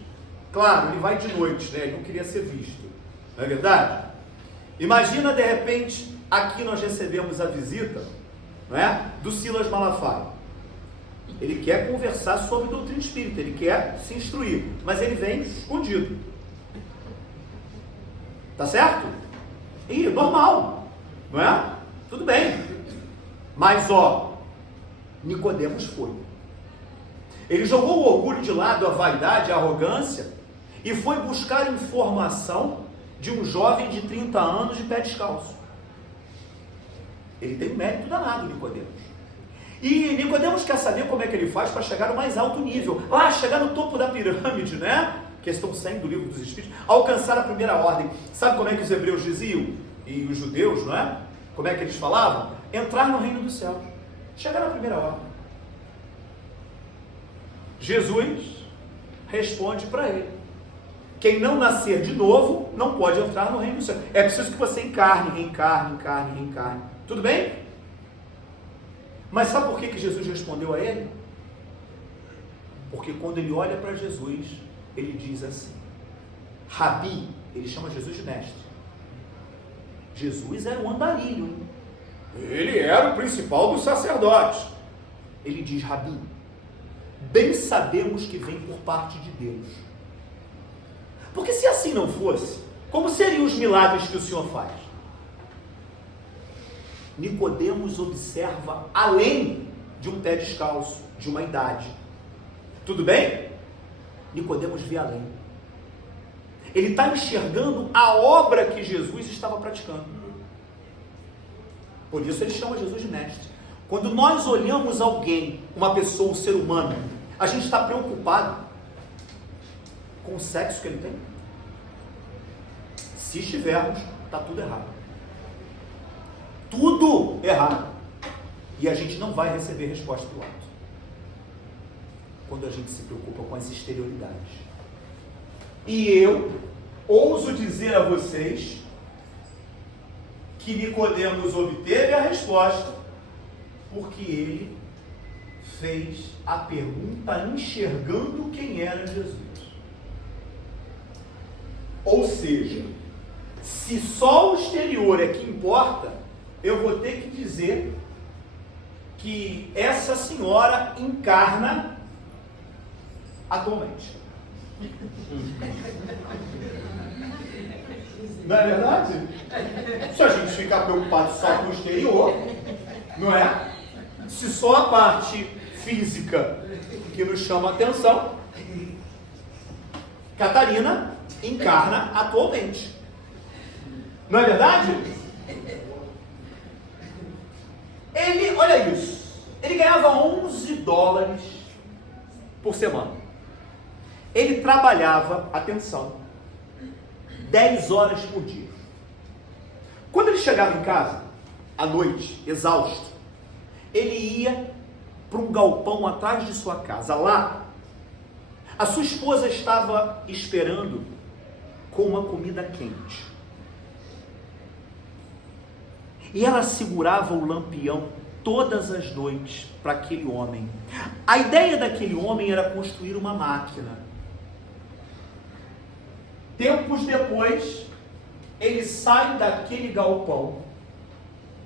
Claro, ele vai de noite, né? Ele não queria ser visto, não é verdade? Imagina, de repente, aqui nós recebemos a visita, não é? Do Silas Malafaia. Ele quer conversar sobre doutrina espírita, ele quer se instruir, mas ele vem escondido. Tá certo? E normal, não é? Tudo bem. Mas Nicodemos foi. Ele jogou o orgulho de lado, a vaidade, a arrogância, e foi buscar informação de um jovem de 30 anos de pé descalço. Ele tem um mérito danado, Nicodemos. E Nicodemos quer saber como é que ele faz para chegar no mais alto nível, chegar no topo da pirâmide, né? Questão 100 do Livro dos Espíritos, alcançar a primeira ordem. Sabe como é que os hebreus diziam? E os judeus, não é? Como é que eles falavam? Entrar no reino dos céus, chegar na primeira ordem. Jesus responde para ele: quem não nascer de novo não pode entrar no reino dos céus. É preciso que você encarne. Tudo bem? Mas sabe por que Jesus respondeu a ele? Porque quando ele olha para Jesus, ele diz assim: Rabi, ele chama Jesus de mestre. Jesus era um andarilho, hein? Ele era o principal dos sacerdotes. Ele diz: Rabi, bem sabemos que vem por parte de Deus. Porque se assim não fosse, como seriam os milagres que o Senhor faz? Nicodemos observa além de um pé descalço, de uma idade. Tudo bem? Nicodemos vê além. Ele está enxergando a obra que Jesus estava praticando. Por isso ele chama Jesus de mestre. Quando nós olhamos alguém, uma pessoa, um ser humano, a gente está preocupado com o sexo que ele tem? Se estivermos, está tudo errado. Tudo errado. E a gente não vai receber resposta do alto. Quando a gente se preocupa com as exterioridades. E eu ouso dizer a vocês que Nicodemos obteve a resposta porque ele fez a pergunta enxergando quem era Jesus. Ou seja, se só o exterior é que importa, eu vou ter que dizer que essa senhora encarna atualmente. Não é verdade? Se a gente ficar preocupado só com o exterior, não é? Se só a parte física que nos chama a atenção, Catarina encarna atualmente. Não é verdade? Ele, olha isso, ele ganhava $11 por semana. Ele trabalhava, atenção, 10 horas por dia. Quando ele chegava em casa, à noite, exausto, ele ia para um galpão atrás de sua casa. Lá, a sua esposa estava esperando com uma comida quente. E ela segurava o lampião todas as noites para aquele homem. A ideia daquele homem era construir uma máquina. Tempos depois, ele sai daquele galpão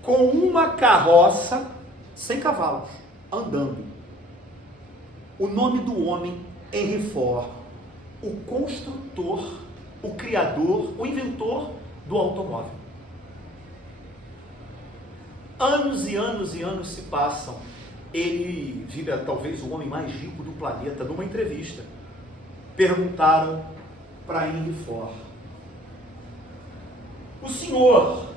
com uma carroça sem cavalos, andando. O nome do homem, Henry Ford, o construtor, o criador, o inventor do automóvel. Anos e anos e anos se passam. Ele vira talvez o homem mais rico do planeta. Numa entrevista, perguntaram para Henry Ford: o senhor,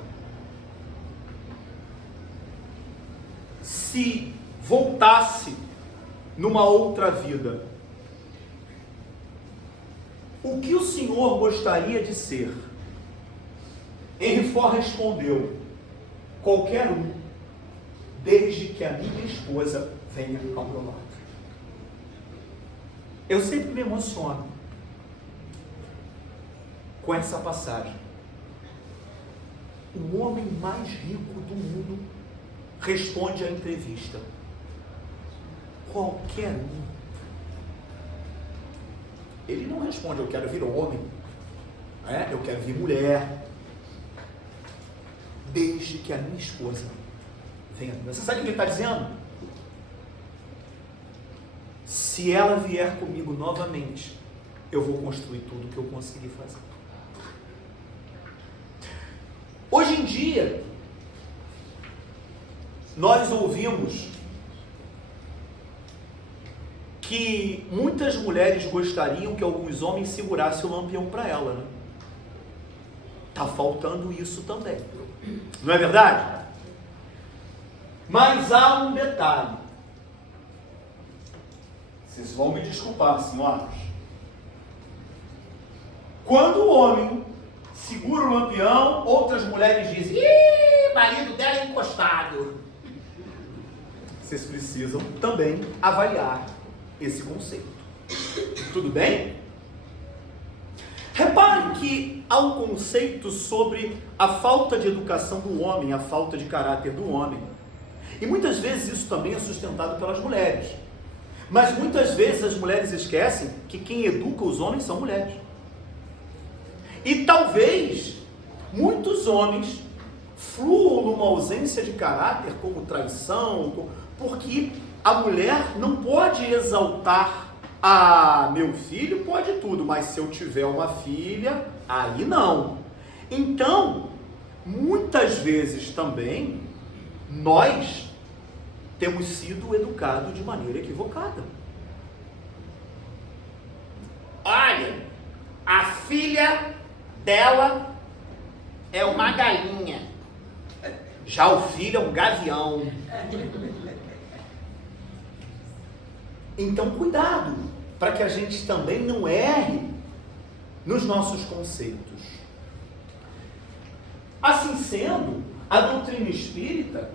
se voltasse numa outra vida, o que o senhor gostaria de ser? Henry Ford respondeu: qualquer um, desde que a minha esposa venha ao meu lado. Eu sempre me emociono com essa passagem. O homem mais rico do mundo responde à entrevista: qualquer um. Ele não responde: eu quero vir homem, eu quero vir mulher, desde que a minha esposa venha. Você sabe o que ele está dizendo? Se ela vier comigo novamente, eu vou construir tudo que eu consegui fazer. Hoje em dia, nós ouvimos que muitas mulheres gostariam que alguns homens segurassem o lampião para ela, né? Está faltando isso também. Não é verdade? Mas há um detalhe. Vocês vão me desculpar, senhoras. Quando o homem segura o lampião, outras mulheres dizem: ih, marido dela é encostado. Vocês precisam também avaliar esse conceito. Tudo bem? Repare que há um conceito sobre a falta de educação do homem, a falta de caráter do homem. E muitas vezes isso também é sustentado pelas mulheres. Mas muitas vezes as mulheres esquecem que quem educa os homens são mulheres. E talvez muitos homens fluam numa ausência de caráter, como traição, porque a mulher não pode exaltar: ah, meu filho pode tudo, mas se eu tiver uma filha, aí não. Então, muitas vezes também, nós temos sido educados de maneira equivocada. Olha, a filha filha dela é uma galinha. Já o filho é um gavião. Então, cuidado, para que a gente também não erre nos nossos conceitos. Assim sendo, a doutrina espírita,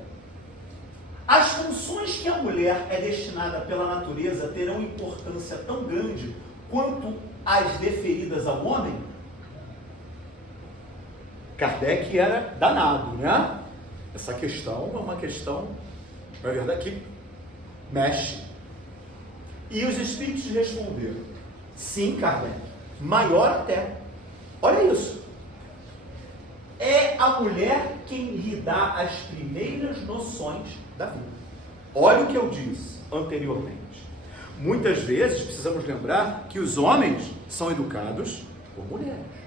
as funções que a mulher é destinada pela natureza terão importância tão grande quanto as deferidas ao homem? Kardec era danado, né? Essa questão é uma questão, na verdade, que mexe. E os espíritos responderam: sim, Kardec, maior até. Olha isso. É a mulher quem lhe dá as primeiras noções da vida. Olha o que eu disse anteriormente. Muitas vezes precisamos lembrar que os homens são educados por mulheres.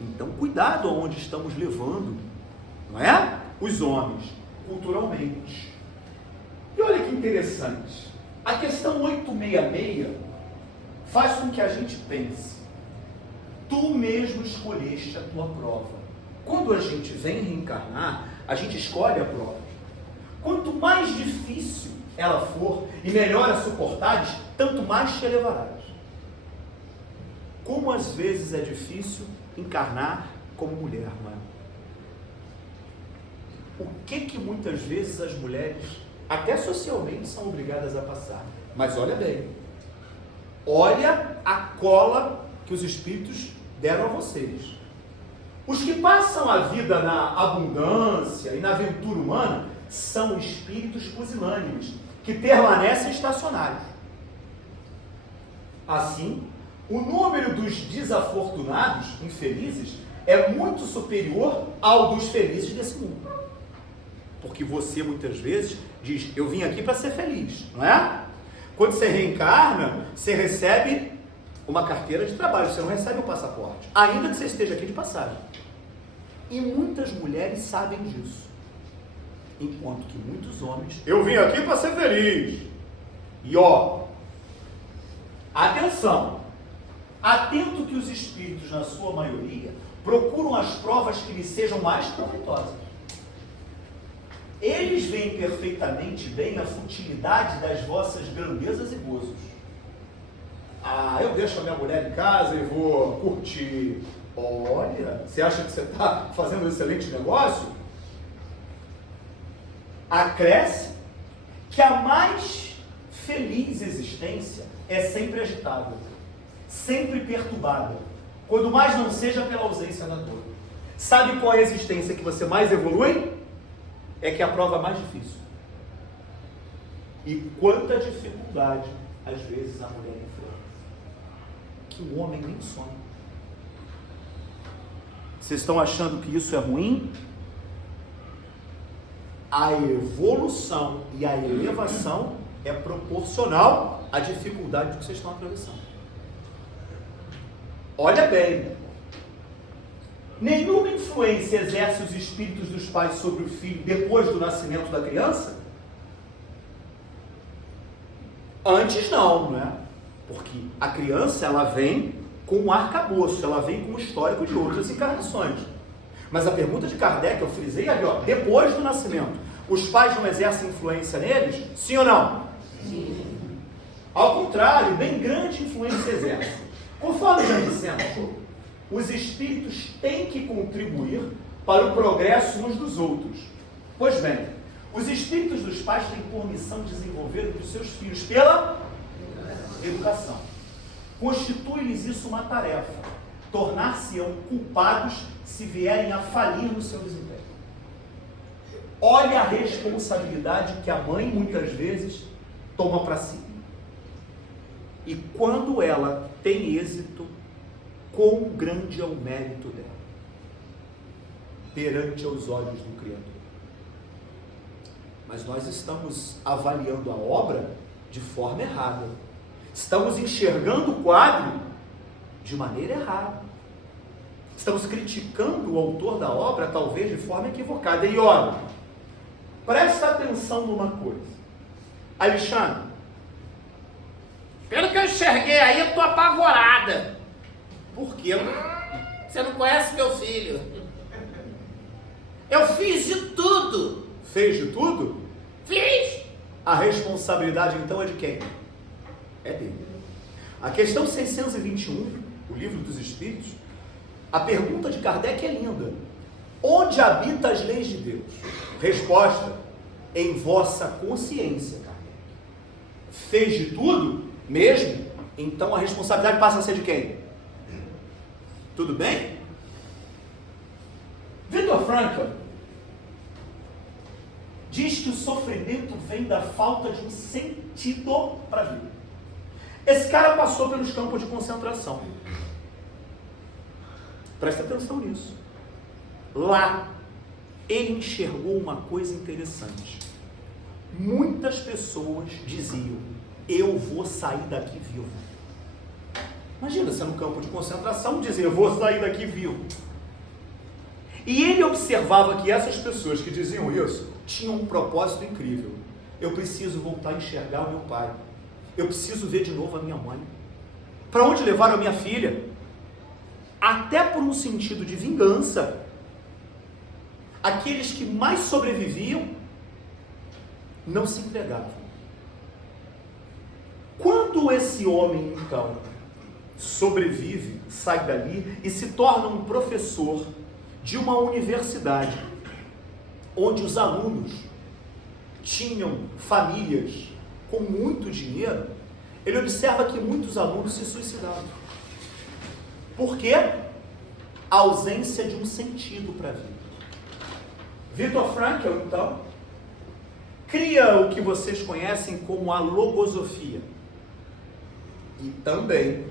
Então, cuidado aonde estamos levando, não é? Os homens, culturalmente. E olha que interessante. A questão 866 faz com que a gente pense: tu mesmo escolheste a tua prova. Quando a gente vem reencarnar, a gente escolhe a prova. Quanto mais difícil ela for e melhor a suportares, tanto mais te elevarás. Como às vezes é difícil encarnar como mulher, não é? O que muitas vezes as mulheres, até socialmente, são obrigadas a passar? Mas olha bem, olha a cola que os espíritos deram a vocês. Os que passam a vida na abundância e na aventura humana são espíritos pusilânimes, que permanecem estacionários. Assim, o número dos desafortunados, infelizes, é muito superior ao dos felizes desse mundo. Porque você, muitas vezes, diz: eu vim aqui para ser feliz, não é? Quando você reencarna, você recebe uma carteira de trabalho, você não recebe um passaporte, ainda que você esteja aqui de passagem. E muitas mulheres sabem disso. Enquanto que muitos homens: eu vim aqui para ser feliz. E ó, atenção, atento que os espíritos, na sua maioria, procuram as provas que lhes sejam mais proveitosas. Eles veem perfeitamente bem a futilidade das vossas grandezas e gozos. Ah, eu deixo a minha mulher em casa e vou curtir. Olha, você acha que você está fazendo um excelente negócio? Acresce que a mais feliz existência é sempre agitada, sempre perturbada, quando mais não seja pela ausência da dor. Sabe qual é a existência que você mais evolui? É que é a prova mais difícil. E quanta dificuldade, às vezes, a mulher enfrenta, que o homem nem sonha. Vocês estão achando que isso é ruim? A evolução e a elevação é proporcional à dificuldade que vocês estão atravessando. Olha bem, nenhuma influência exerce os espíritos dos pais sobre o filho depois do nascimento da criança? Antes não é? Porque a criança, ela vem com um arcabouço, ela vem com um histórico de outras encarnações. Mas a pergunta de Kardec, eu frisei ali, ó, depois do nascimento, os pais não exercem influência neles? Sim ou não? Sim. Ao contrário, bem grande influência exerce. Conforme já dissemos, os espíritos têm que contribuir para o progresso uns dos outros. Pois bem, os espíritos dos pais têm por missão desenvolver entre os seus filhos pela educação. Constitui-lhes isso uma tarefa, tornar-se-ão culpados se vierem a falir no seu desempenho. Olha a responsabilidade que a mãe muitas vezes toma para si. E quando ela tem êxito, quão grande é o mérito dela perante os olhos do Criador. Mas nós estamos avaliando a obra de forma errada. Estamos enxergando o quadro de maneira errada. Estamos criticando o autor da obra, talvez de forma equivocada. E olha, presta atenção numa coisa. Alexandre, pelo que eu enxerguei aí, eu estou apavorada. Por quê? Você não conhece meu filho. Eu fiz de tudo. Fez de tudo? Fiz. A responsabilidade então é de quem? É dele. A questão 621, o Livro dos Espíritos, a pergunta de Kardec é linda. Onde habita as leis de Deus? Resposta: em vossa consciência, Kardec. Fez de tudo mesmo? Então a responsabilidade passa a ser de quem? Tudo bem? Viktor Frankl diz que o sofrimento vem da falta de um sentido para a vida. Esse cara passou pelos campos de concentração. Presta atenção nisso. Lá, ele enxergou uma coisa interessante. Muitas pessoas diziam: eu vou sair daqui vivo. Imagina você no campo de concentração dizer: eu vou sair daqui vivo. E ele observava que essas pessoas que diziam isso tinham um propósito incrível. Eu preciso voltar a enxergar o meu pai. Eu preciso ver de novo a minha mãe. Para onde levaram a minha filha? Até por um sentido de vingança. Aqueles que mais sobreviviam não se entregavam. Quando esse homem, então, sobrevive, sai dali e se torna um professor de uma universidade, onde os alunos tinham famílias com muito dinheiro, ele observa que muitos alunos se suicidavam. Por quê? A ausência de um sentido para a vida. Viktor Frankl, então, cria o que vocês conhecem como a logosofia. E também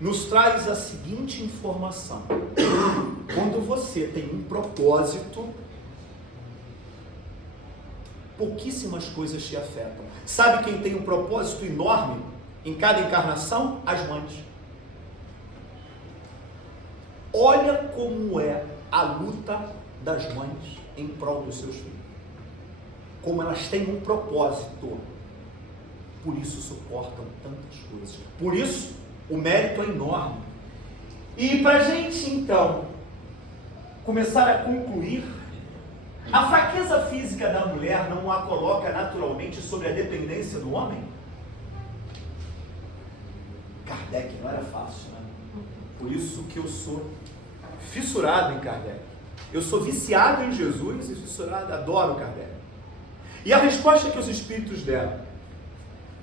nos traz a seguinte informação: quando você tem um propósito, pouquíssimas coisas te afetam. Sabe quem tem um propósito enorme em cada encarnação? As mães. Olha como é a luta das mães em prol dos seus filhos. Como elas têm um propósito. Por isso suportam tantas coisas. Por isso o mérito é enorme. E para a gente então começar a concluir, a fraqueza física da mulher não a coloca naturalmente sobre a dependência do homem? Kardec não era fácil, né? Por isso que eu sou fissurado em Kardec. Eu sou viciado em Jesus e fissurado, adoro Kardec. E a resposta que os espíritos deram: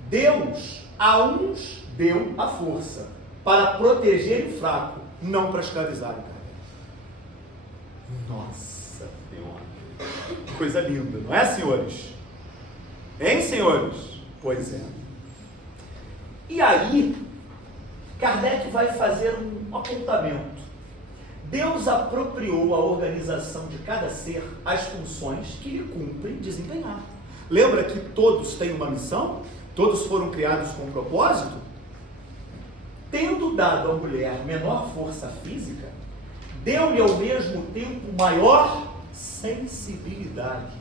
Deus a uns deu a força para proteger o fraco, não para escravizar o Kardec. Nossa Senhora! Coisa linda, não é, senhores? Hein, senhores? Pois é. E aí, Kardec vai fazer um apontamento. Deus apropriou a organização de cada ser as funções que lhe cumprem desempenhar. Lembra que todos têm uma missão? Todos foram criados com um propósito? Tendo dado à mulher menor força física, deu-lhe ao mesmo tempo maior sensibilidade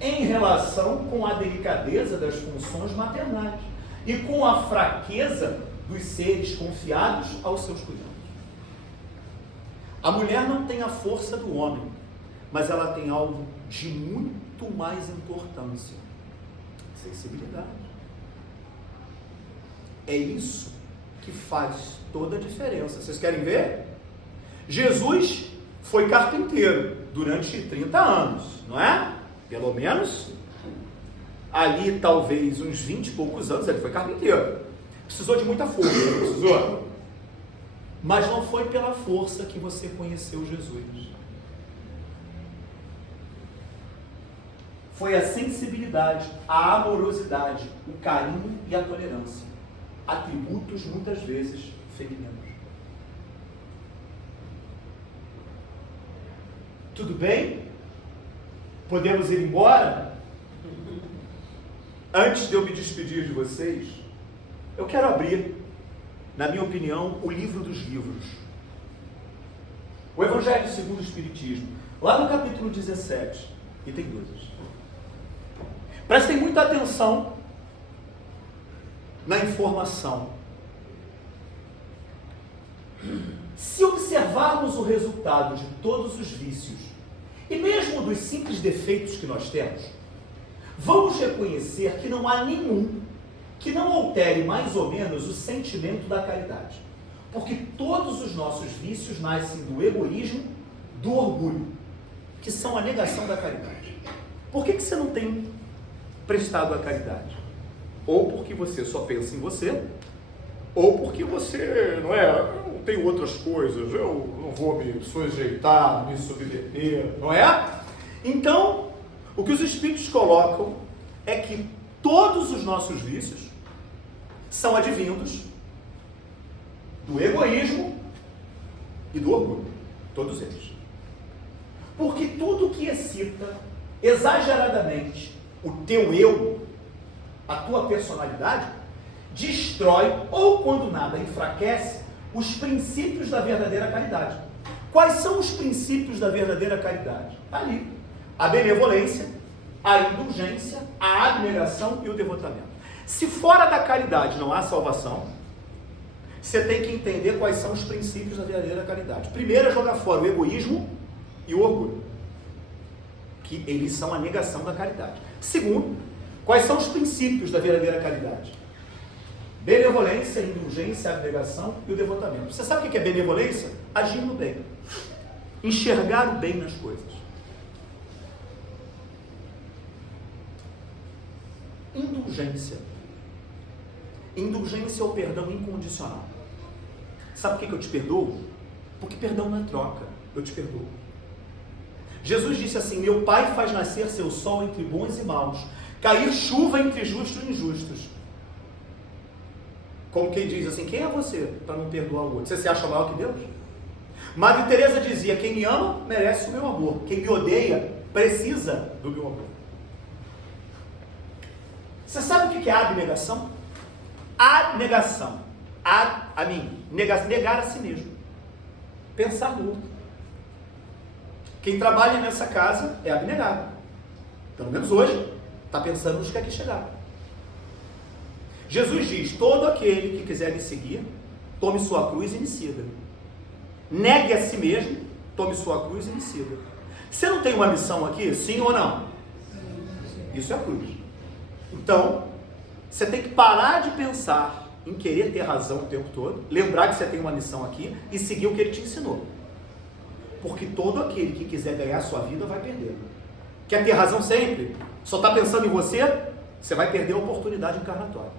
em relação com a delicadeza das funções maternais e com a fraqueza dos seres confiados aos seus cuidados. A mulher não tem a força do homem, mas ela tem algo de muito mais importância: sensibilidade. É isso que faz toda a diferença. Vocês querem ver? Jesus foi carpinteiro durante 30 anos, não é? Pelo menos ali talvez uns 20 e poucos anos ele foi carpinteiro. Precisou de muita força, não precisou? Mas não foi pela força que você conheceu Jesus. Foi a sensibilidade, a amorosidade, o carinho e a tolerância. Atributos muitas vezes femininos. Tudo bem? Podemos ir embora? Antes de eu me despedir de vocês, eu quero abrir, na minha opinião, o livro dos livros. O Evangelho segundo o Espiritismo, lá no capítulo 17, item 2. Prestem muita atenção na informação. Se observarmos o resultado de todos os vícios, e mesmo dos simples defeitos que nós temos, vamos reconhecer que não há nenhum que não altere mais ou menos o sentimento da caridade. Porque todos os nossos vícios nascem do egoísmo, do orgulho, que são a negação da caridade. Por que você não tem prestado a caridade? Ou porque você só pensa em você, ou porque você, eu tenho outras coisas, eu não vou me sujeitar, me submeter, não é? Então, o que os Espíritos colocam é que todos os nossos vícios são advindos do egoísmo e do orgulho, todos eles. Porque tudo que excita exageradamente o teu eu, a tua personalidade, destrói, ou quando nada enfraquece, os princípios da verdadeira caridade. Quais são os princípios da verdadeira caridade? Ali, a benevolência, a indulgência, a abnegação e o devotamento. Se fora da caridade não há salvação, você tem que entender quais são os princípios da verdadeira caridade. Primeiro é jogar fora o egoísmo e o orgulho, que eles são a negação da caridade. Segundo, quais são os princípios da verdadeira caridade? Benevolência, indulgência, abnegação e o devotamento. Você sabe o que é benevolência? Agir no bem. Enxergar o bem nas coisas. Indulgência. Indulgência é o perdão incondicional. Sabe por que eu te perdoo? Porque perdão não é troca. Eu te perdoo. Jesus disse assim: meu Pai faz nascer seu sol entre bons e maus, cair chuva entre justos e injustos. Como quem diz assim: quem é você para não perdoar o outro? Você se acha maior que Deus? Madre Teresa dizia: quem me ama merece o meu amor, quem me odeia precisa do meu amor. Você sabe o que é abnegação? Abnegação. Negar a si mesmo. Pensar no outro. Quem trabalha nessa casa é abnegado. Pelo menos hoje. Está pensando nos que aqui chegar. Jesus diz: todo aquele que quiser me seguir, tome sua cruz e me siga. Negue a si mesmo, tome sua cruz e me siga. Você não tem uma missão aqui? Sim ou não? Isso é a cruz. Então, você tem que parar de pensar em querer ter razão o tempo todo, lembrar que você tem uma missão aqui e seguir o que ele te ensinou. Porque todo aquele que quiser ganhar a sua vida vai perder. Quer ter razão sempre? Só está pensando em você? Você vai perder a oportunidade encarnatória.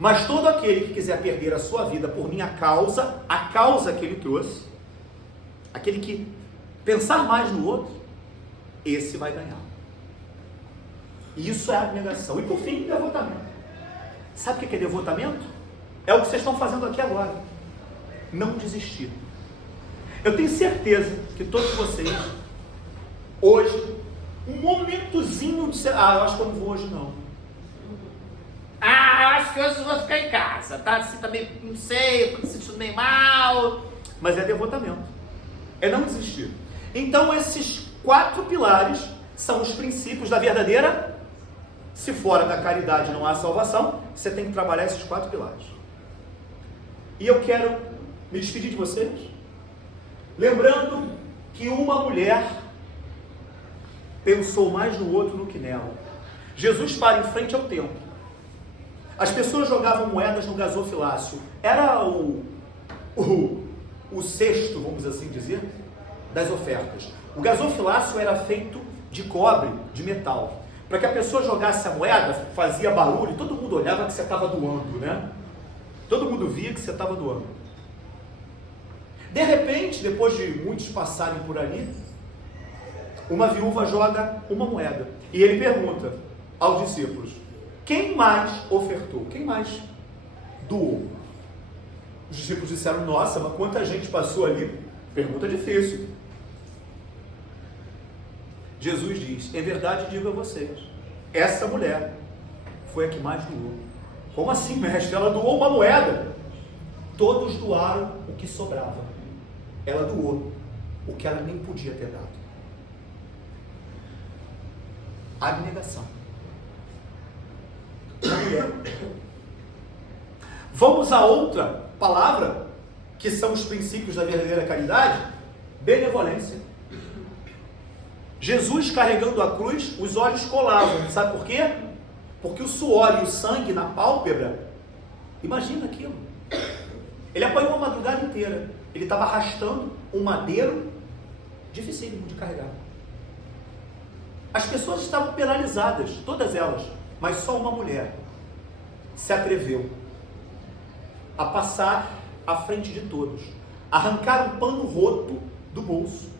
Mas todo aquele que quiser perder a sua vida por minha causa, a causa que ele trouxe, aquele que pensar mais no outro, esse vai ganhar. Isso é abnegação. E por fim, devotamento. Sabe o que é devotamento? É o que vocês estão fazendo aqui agora. Não desistir. Eu tenho certeza que todos vocês, hoje, um momentozinho de... eu acho que eu não vou hoje não. Eu acho que hoje eu vou ficar em casa, tá? Assim, também, não sei, estou me sentindo meio mal. Mas é devotamento. É não desistir. Então, esses 4 pilares são os princípios da verdadeira. Se fora da caridade não há salvação, você tem que trabalhar esses 4 pilares. E eu quero me despedir de vocês, lembrando que uma mulher pensou mais no outro do que nela. Jesus para em frente ao templo. As pessoas jogavam moedas no gasofilácio. Era o cesto, vamos assim dizer, das ofertas. O gasofilácio era feito de cobre, de metal. Para que a pessoa jogasse a moeda, fazia barulho, todo mundo olhava que você estava doando, né? Todo mundo via que você estava doando. De repente, depois de muitos passarem por ali, uma viúva joga uma moeda. E ele pergunta aos discípulos: quem mais ofertou? Quem mais doou? Os discípulos disseram: nossa, mas quanta gente passou ali? Pergunta difícil. Jesus diz: em verdade digo a vocês, essa mulher foi a que mais doou. Como assim, mestre? Ela doou uma moeda. Todos doaram o que sobrava. Ela doou o que ela nem podia ter dado. Abnegação. Vamos a outra palavra que são os princípios da verdadeira caridade? Benevolência. Jesus carregando a cruz, os olhos colavam. Sabe por quê? Porque o suor e o sangue na pálpebra, imagina aquilo. Ele apanhou a madrugada inteira. Ele estava arrastando um madeiro dificílimo de carregar. As pessoas estavam penalizadas, todas elas, mas só uma mulher se atreveu a passar à frente de todos, arrancar um pano roto do bolso,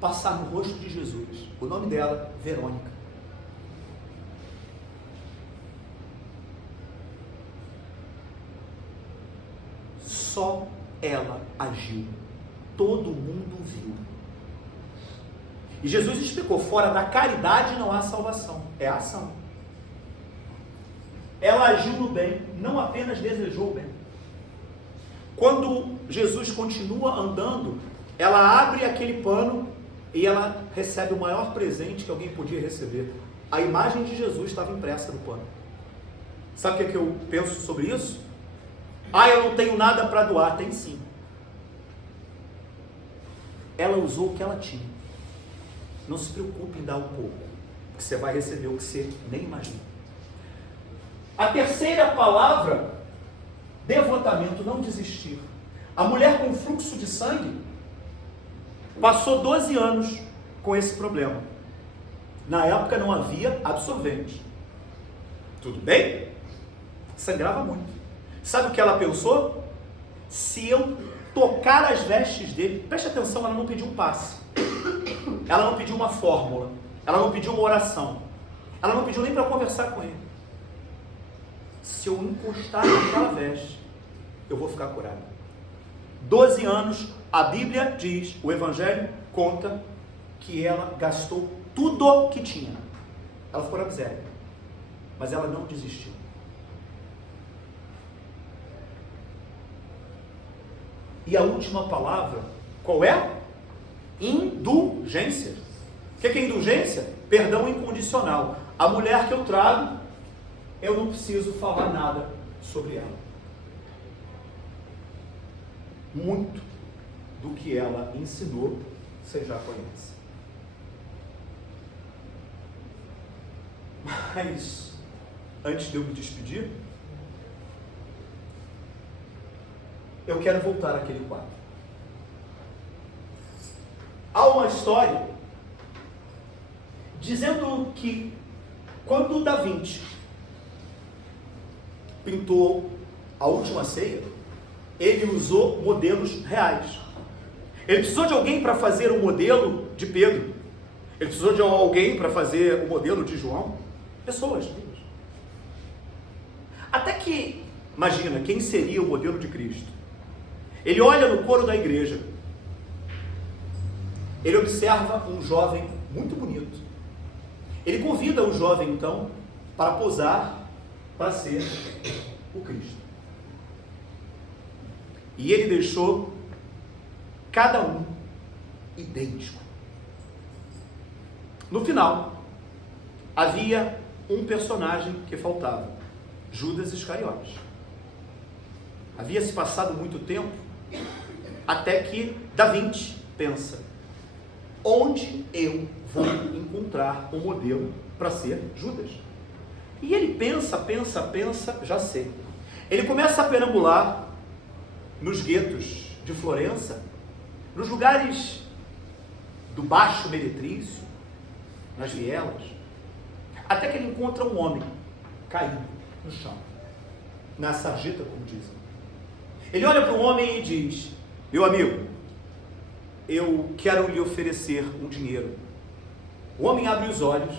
passar no rosto de Jesus. O nome dela, Verônica. Só ela agiu. Todo mundo viu. E Jesus explicou, fora da caridade não há salvação, é a ação. Ela agiu no bem, não apenas desejou o bem. Quando Jesus continua andando, ela abre aquele pano e ela recebe o maior presente que alguém podia receber. A imagem de Jesus estava impressa no pano. Sabe o que eu penso sobre isso? Eu não tenho nada para doar. Tem sim. Ela usou o que ela tinha. Não se preocupe em dar um pouco, porque você vai receber o que você nem imagina. A terceira palavra, devotamento, não desistir. A mulher com fluxo de sangue passou 12 anos com esse problema. Na época não havia absorvente. Tudo bem? Sangrava muito. Sabe o que ela pensou? Se eu tocar as vestes dele, preste atenção, ela não pediu um passe. Ela não pediu uma fórmula. Ela não pediu uma oração. Ela não pediu nem para conversar com ele. Se eu encostar naquela veste, eu vou ficar curada. 12 anos, a Bíblia diz, o Evangelho conta que ela gastou tudo que tinha. Ela ficou na miséria. Mas ela não desistiu. E a última palavra, qual é? Indulgência. O que é indulgência? Perdão incondicional. A mulher que eu trago, eu não preciso falar nada sobre ela. Muito do que ela ensinou, você já conhece. Mas, antes de eu me despedir, eu quero voltar àquele quadro. Há uma história dizendo que quando Da Vinci pintou a Última Ceia, ele usou modelos reais. Ele precisou de alguém para fazer o modelo de Pedro. Ele precisou de alguém para fazer o modelo de João. Pessoas vivas. Até que, imagina, quem seria o modelo de Cristo? Ele olha no coro da igreja. Ele observa um jovem muito bonito. Ele convida o jovem, então, para posar para ser o Cristo. E ele deixou cada um idêntico. No final, havia um personagem que faltava, Judas Iscariotes. Havia se passado muito tempo, até que Da Vinci pensa, onde eu vou encontrar um modelo para ser Judas? E ele pensa, já sei. Ele começa a perambular nos guetos de Florença, nos lugares do Baixo Meretrício, nas vielas, até que ele encontra um homem caído no chão, na sarjeta, como dizem. Ele olha para o homem e diz, meu amigo, eu quero lhe oferecer um dinheiro. O homem abre os olhos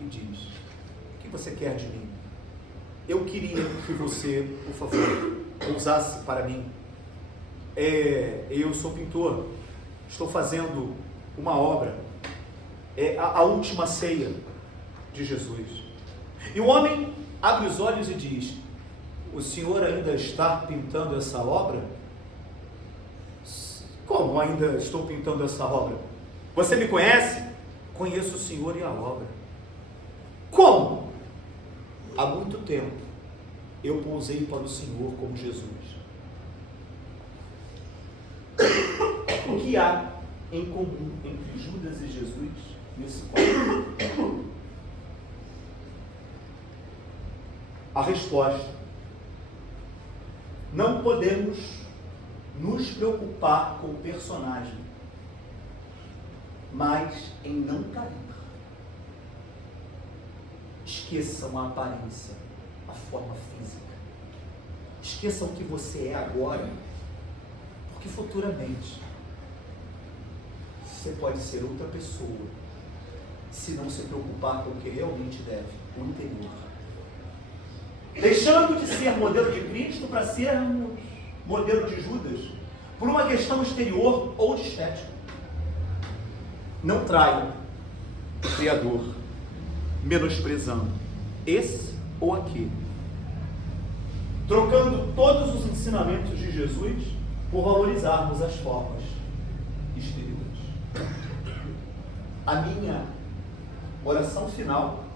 e diz, o que você quer de mim? Eu queria que você, por favor, usasse para mim. Eu sou pintor, estou fazendo uma obra, a última ceia de Jesus. E o homem abre os olhos e diz, o senhor ainda está pintando essa obra? Como ainda estou pintando essa obra? Você me conhece? Conheço o senhor e a obra. Como? Há muito tempo eu pousei para o senhor como Jesus. O que há em comum entre Judas e Jesus nesse quadro? A resposta: não podemos nos preocupar com o personagem, mas em não cair. Esqueçam a aparência, a forma física. Esqueçam o que você é agora, porque futuramente você pode ser outra pessoa se não se preocupar com o que realmente deve, o interior. Deixando de ser modelo de Cristo para sermos modelo de Judas, por uma questão exterior ou de estética. Não traiam o Criador, menosprezando esse ou aquele, trocando todos os ensinamentos de Jesus por valorizarmos as formas exteriores. A minha oração final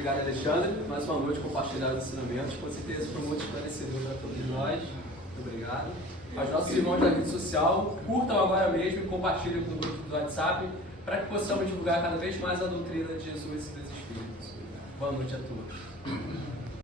Obrigado, Alexandre. Mais uma noite compartilhada de ensinamentos. Com certeza foi muito esclarecedor para todos nós. Muito obrigado. Aos nossos irmãos da rede social, curtam agora mesmo e compartilhem no grupo do WhatsApp para que possamos divulgar cada vez mais a doutrina de Jesus e dos Espíritos. Boa noite a todos.